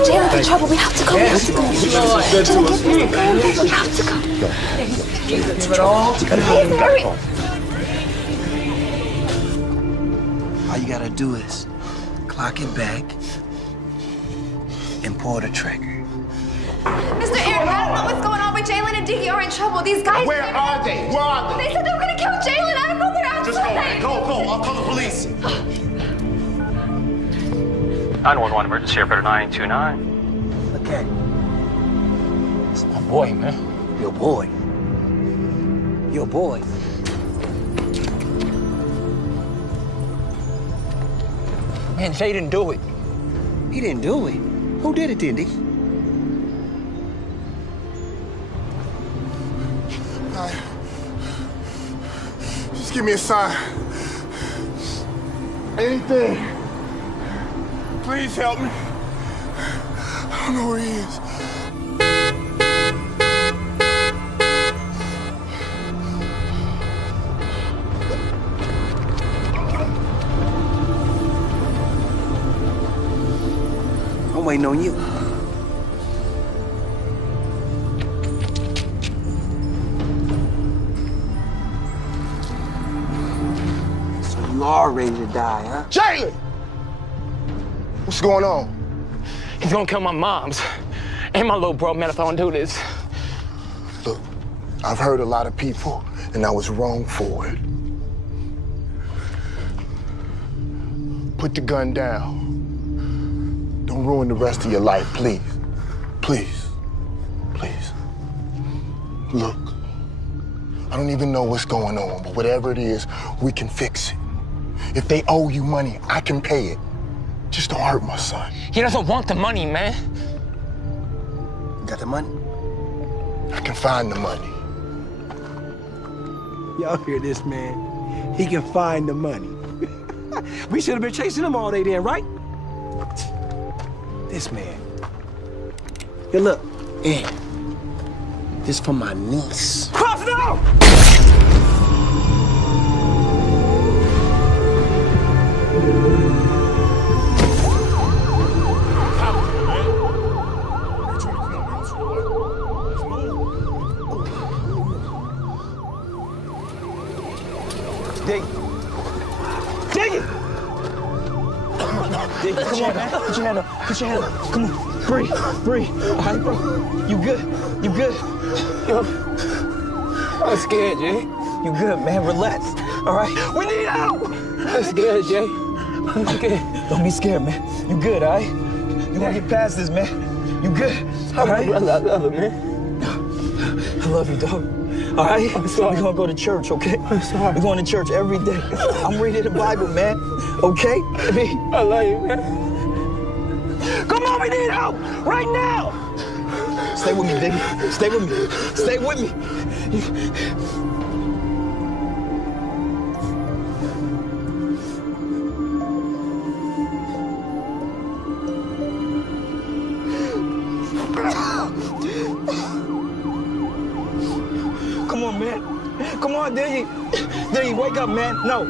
Jaylen's in trouble. We have to go. We have to go. We have to go. Give it all to Hurry. All you gotta do is clock it back and pull the trigger. Mr. Aaron, I don't know what's going on, but Jaylen and Diggy are in trouble. These guys. Where are they? Where are they? They said they were gonna kill Jaylen. I don't know where else. Just go, man. Go. I'll call the police. 911 emergency reporter 929. Okay. It's my boy, man. Your boy. Your boy. Man, Jay didn't do it. He didn't do it. Who did it then, D? Just give me a sign. Anything. Please help me. I don't know where he is. I'm waiting on you. So you are ready to die, huh? Jaylen! What's going on? He's gonna kill my moms and my little bro, man, if I don't do this. Look, I've hurt a lot of people, and I was wrong for it. Put the gun down. Don't ruin the rest of your life, please. Please. Please. Look, I don't even know what's going on, but whatever it is, we can fix it. If they owe you money, I can pay it. Just don't hurt my son. He doesn't want the money, man. You got the money? I can find the money. Y'all hear this, man? He can find the money. We should have been chasing him all day then, right? This man. Here, look. And this for my niece. Cross it out! Dig. Dig it! Dig, come on, man. Put your hand up. Put your hand up. Come on. Breathe. Breathe. All right, bro. You good. You good. Yo. I'm scared, Jay. You good, man. Relax. All right? We need help! I'm scared, Jay. I'm scared. Don't be scared, man. You good, all right? You gonna get past this, man. You good, all right? I love it, man. I love you, dog. All right? I'm sorry. We're gonna go to church, okay? I'm sorry. We're going to church every day. I'm reading the Bible, man. Okay? I love you, man. Come on, we need help! Right now! Stay with me, Diggy. Stay with me. Stay with me. Come on, man. Come on, Diggy. Diggy, wake up, man. No.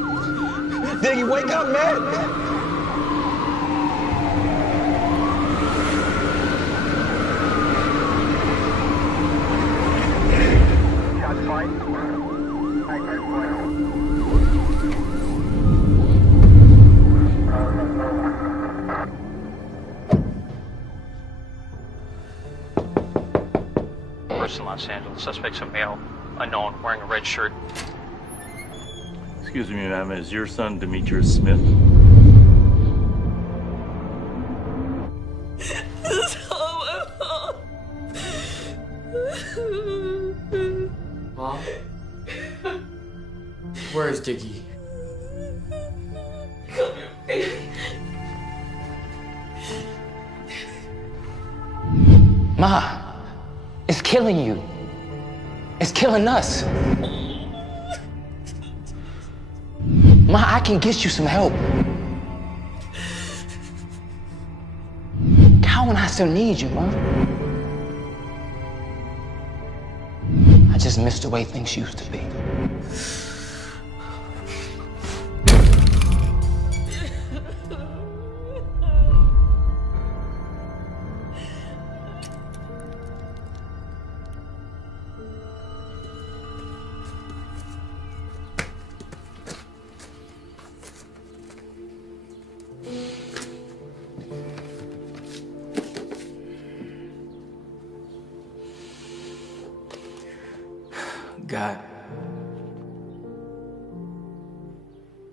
Diggy, wake up, man. In Los Angeles, suspects a male, unknown, wearing a red shirt. Excuse me, ma'am, is your son Demetrius Smith? It's all my fault. Mom? Where is Diggy? Come here, baby. Ma, it's killing you. It's killing us. Ma, I can get you some help. How when I still need you, Ma? I just miss the way things used to be. God,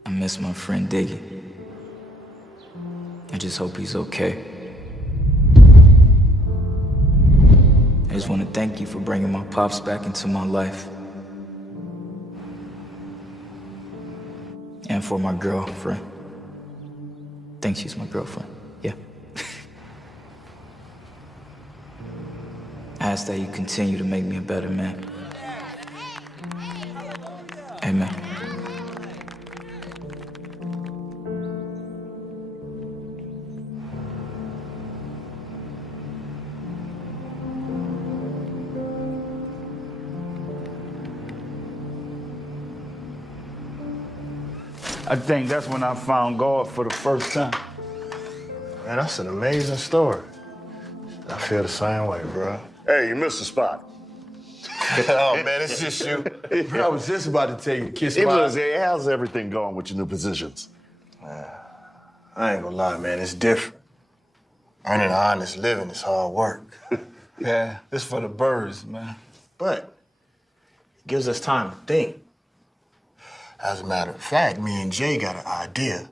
I miss my friend Diggy. I just hope he's okay. I just want to thank you for bringing my pops back into my life. And for my girlfriend. I think she's my girlfriend. Yeah. I ask that you continue to make me a better man. Amen. I think that's when I found God for the first time. Man, that's an amazing story. I feel the same way, bro. Hey, you missed the spot. Oh, man, it's just you. Bro, I was just about to tell you to kiss Hey, my... how's everything going with your new positions? I ain't gonna lie, man, it's different. Earning an honest living is hard work. Yeah, it's for the birds, man. But it gives us time to think. As a matter of fact, me and Jay got an idea.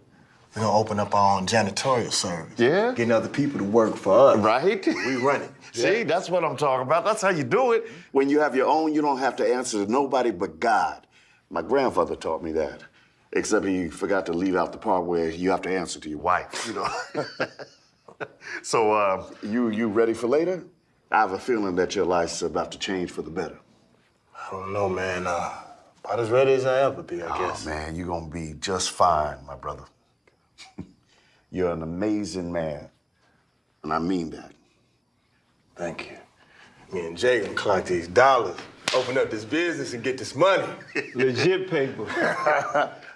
We're gonna open up our own janitorial service. Yeah? Getting other people to work for us. Right? We run it. See, that's what I'm talking about. That's how you do it. When you have your own, you don't have to answer to nobody but God. My grandfather taught me that. Except he forgot to leave out the part where you have to answer to your wife, you know. So, you ready for later? I have a feeling that your life's about to change for the better. I don't know, man. About as ready as I ever be, I guess. Oh, man, you're gonna be just fine, my brother. You're an amazing man, and I mean that. Thank you. Me and Jay gonna collect these dollars, open up this business, and get this money. Legit paper.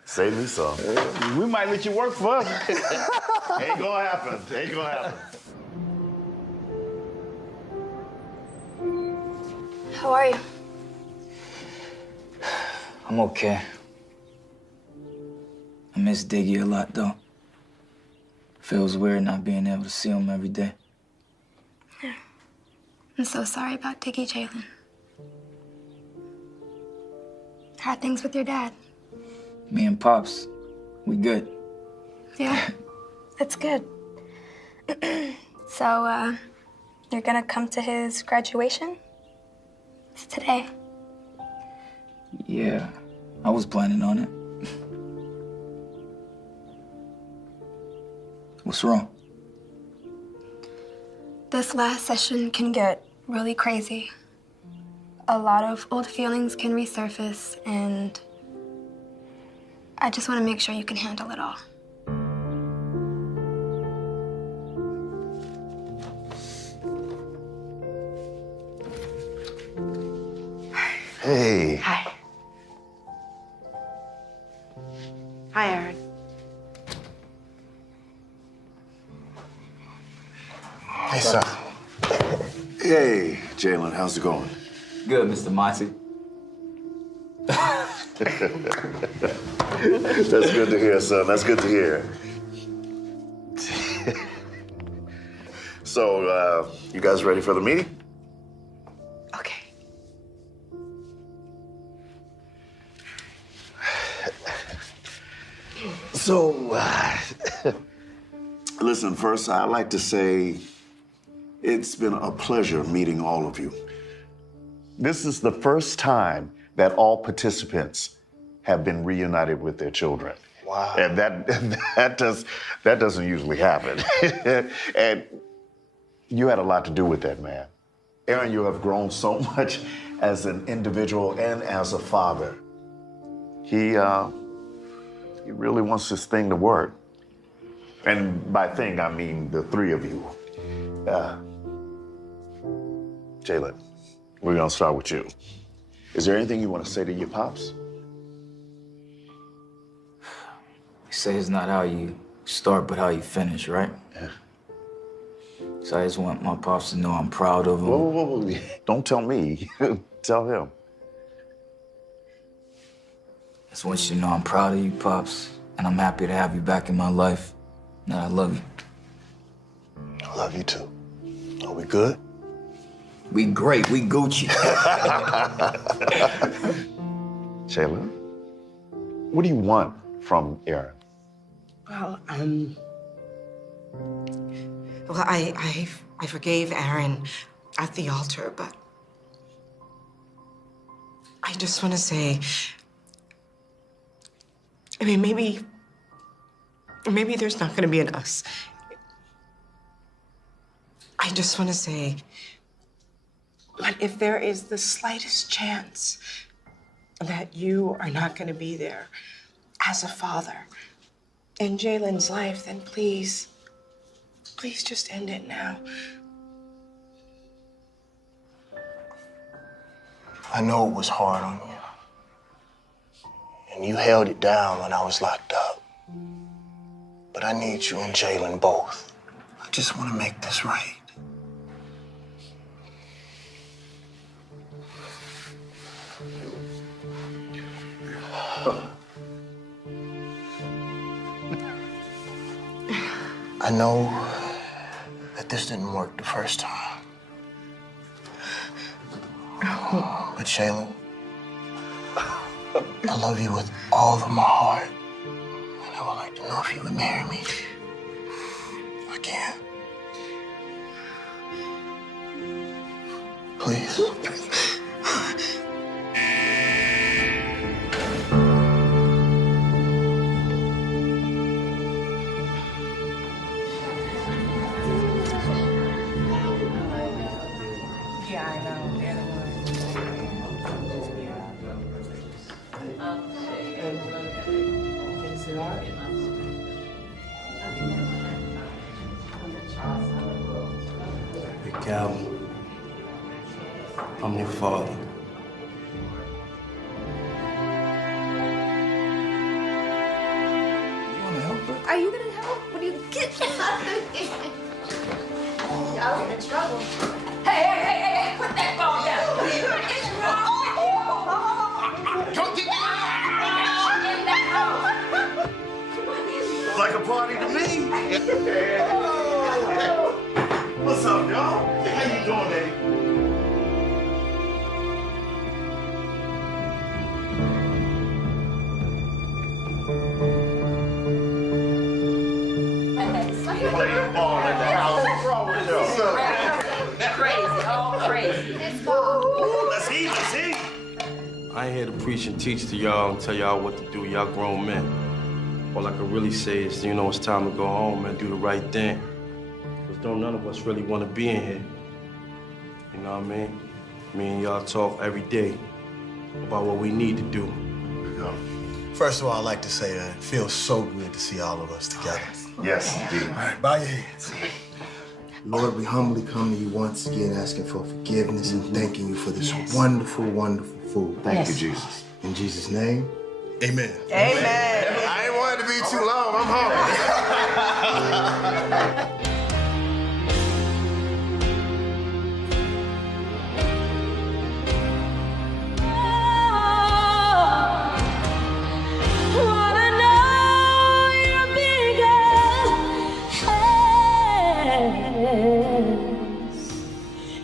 Save me some. We might let you work for us. Ain't gonna happen. Ain't gonna happen. How are you? I'm okay. I miss Diggy a lot, though. Feels weird not being able to see him every day. Yeah. I'm so sorry about Diggy, Jalen. How are things with your dad? Me and Pops, we good. Yeah, that's good. So, you're gonna come to his graduation? It's today. Yeah, I was planning on it. What's wrong? This last session can get really crazy. A lot of old feelings can resurface, and I just want to make sure you can handle it all. Hey. Hi. Hi, Aaron. Hey, son. Hey, Jalen, how's it going? Good, Mr. Monty. That's good to hear, son. That's good to hear. So, you guys ready for the meeting? Okay. So, listen, first, I'd like to say it's been a pleasure meeting all of you. This is the first time that all participants have been reunited with their children. Wow. And that doesn't usually happen. And you had a lot to do with that, man. Aaron, you have grown so much as an individual and as a father. He really wants this thing to work. And by thing, I mean the three of you. Jalen, we're gonna start with you. Is there anything you want to say to your pops? They say it's not how you start, but how you finish, right? Yeah. So I just want my pops to know I'm proud of him. Whoa. Don't tell me. Tell him. I just want you to know I'm proud of you, Pops, and I'm happy to have you back in my life. And I love you. I love you too. Are we good? We great. We Gucci. Shayla, what do you want from Aaron? Well, I forgave Aaron at the altar, but I just want to say, I mean, maybe there's not going to be an us. I just want to say, but if there is the slightest chance that you are not going to be there as a father in Jalen's life, then please just end it now. I know it was hard on you. And you held it down when I was locked up. But I need you and Jalen both. I just want to make this right. I know that this didn't work the first time. But Shayla, I love you with all of my heart. And I would like to know if you would marry me. I can. Please. Hey, Calvin, I'm your father. Are you gonna help? What do you get? Y'all in trouble. Hey, put that phone down. Like a party to me. What's up, y'all? How you doing, Eddie? Playing ball at the house. What's wrong with y'all? Crazy, all crazy. It's ball. Let's eat. I ain't here to preach and teach to y'all and tell y'all what to do. Y'all grown men. All I can really say is, you know, it's time to go home and do the right thing. Because don't none of us really want to be in here. You know what I mean? Me and y'all talk every day about what we need to do. First of all, I'd like to say that it feels so good to see all of us together. Yes, indeed. All right, bow your heads. Lord, we humbly come to you once again asking for forgiveness and thanking you for this wonderful, wonderful food. Thank you, Jesus. In Jesus' name, amen. Amen. I ain't wanted to be too long. I'm hungry.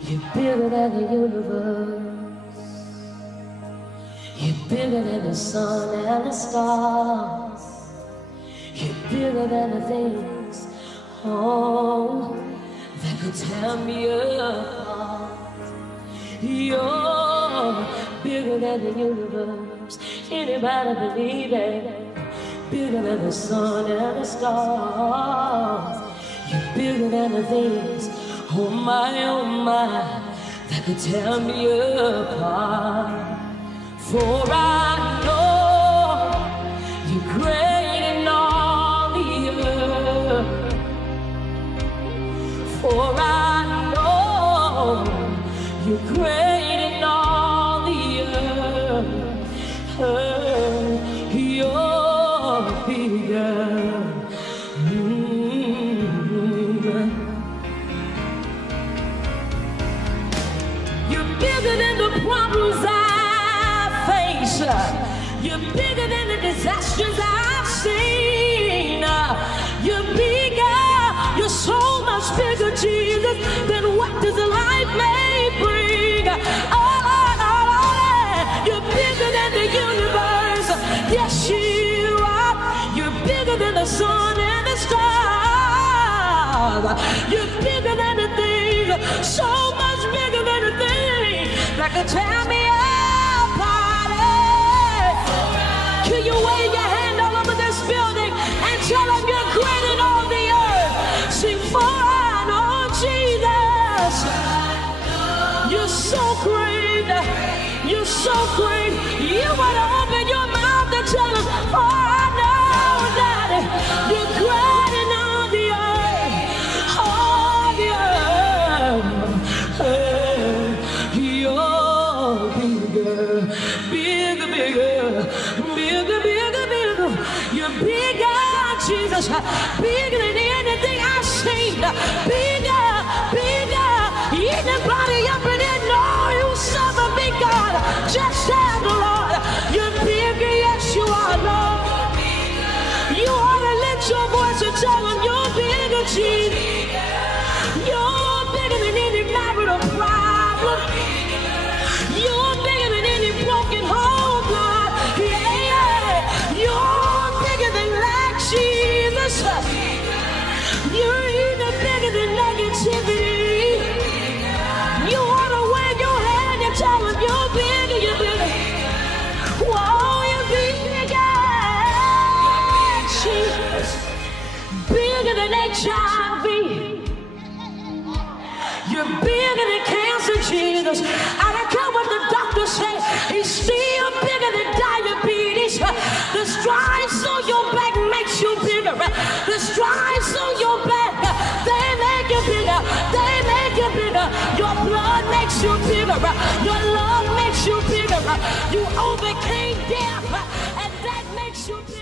You're bigger than the universe. You're bigger than the sun and the stars. bigger than the things, oh, that could tear me apart. You're bigger than the universe. Anybody believe it? Bigger than the sun and the stars. You're bigger than the things, oh my, that could tear me apart. For I know you're great in all the earth. For I know you're great in all the earth. You're bigger. You're bigger than the problems I face. You're bigger than the disasters I've seen. You're bigger. You're so much bigger, Jesus, than what this life may bring. Oh, you're bigger than the universe. Yes, you are. You're bigger than the sun and the stars. You're bigger than the things, so much bigger than the things that could tear me apart. Can you wave your hand all over this building and tell them you're great in all the earth? Sing, for I know Jesus. You're so great. You're so great. You want to open your mouth and tell them, for I know that you're great in all the earth. All the earth. You're bigger, bigger, bigger, bigger, bigger, bigger. You're bigger, Jesus, bigger than anything I've seen. Bigger, bigger. Anybody up in there know you serve a big God? Just as the Lord. You're bigger, yes you are, Lord. You ought to lift your voice and tell him you're bigger, Jesus. You're bigger than any marital problem. You're bigger than any broken home, God. Yeah, yeah. You're bigger than lack, Jesus. You're even bigger than negativity. You ought to wave your hand and tell him you're bigger, you're bigger. Whoa, you're bigger, Jesus. Bigger than HIV. You're bigger than cancer, Jesus. I don't care what the doctors say. He's still bigger than diabetes. The stripes on your back makes you bigger. The stripes on your back, they make you bigger. They make you bigger. Your blood makes you bigger. Your love makes you bigger. You overcame death, and that makes you bigger.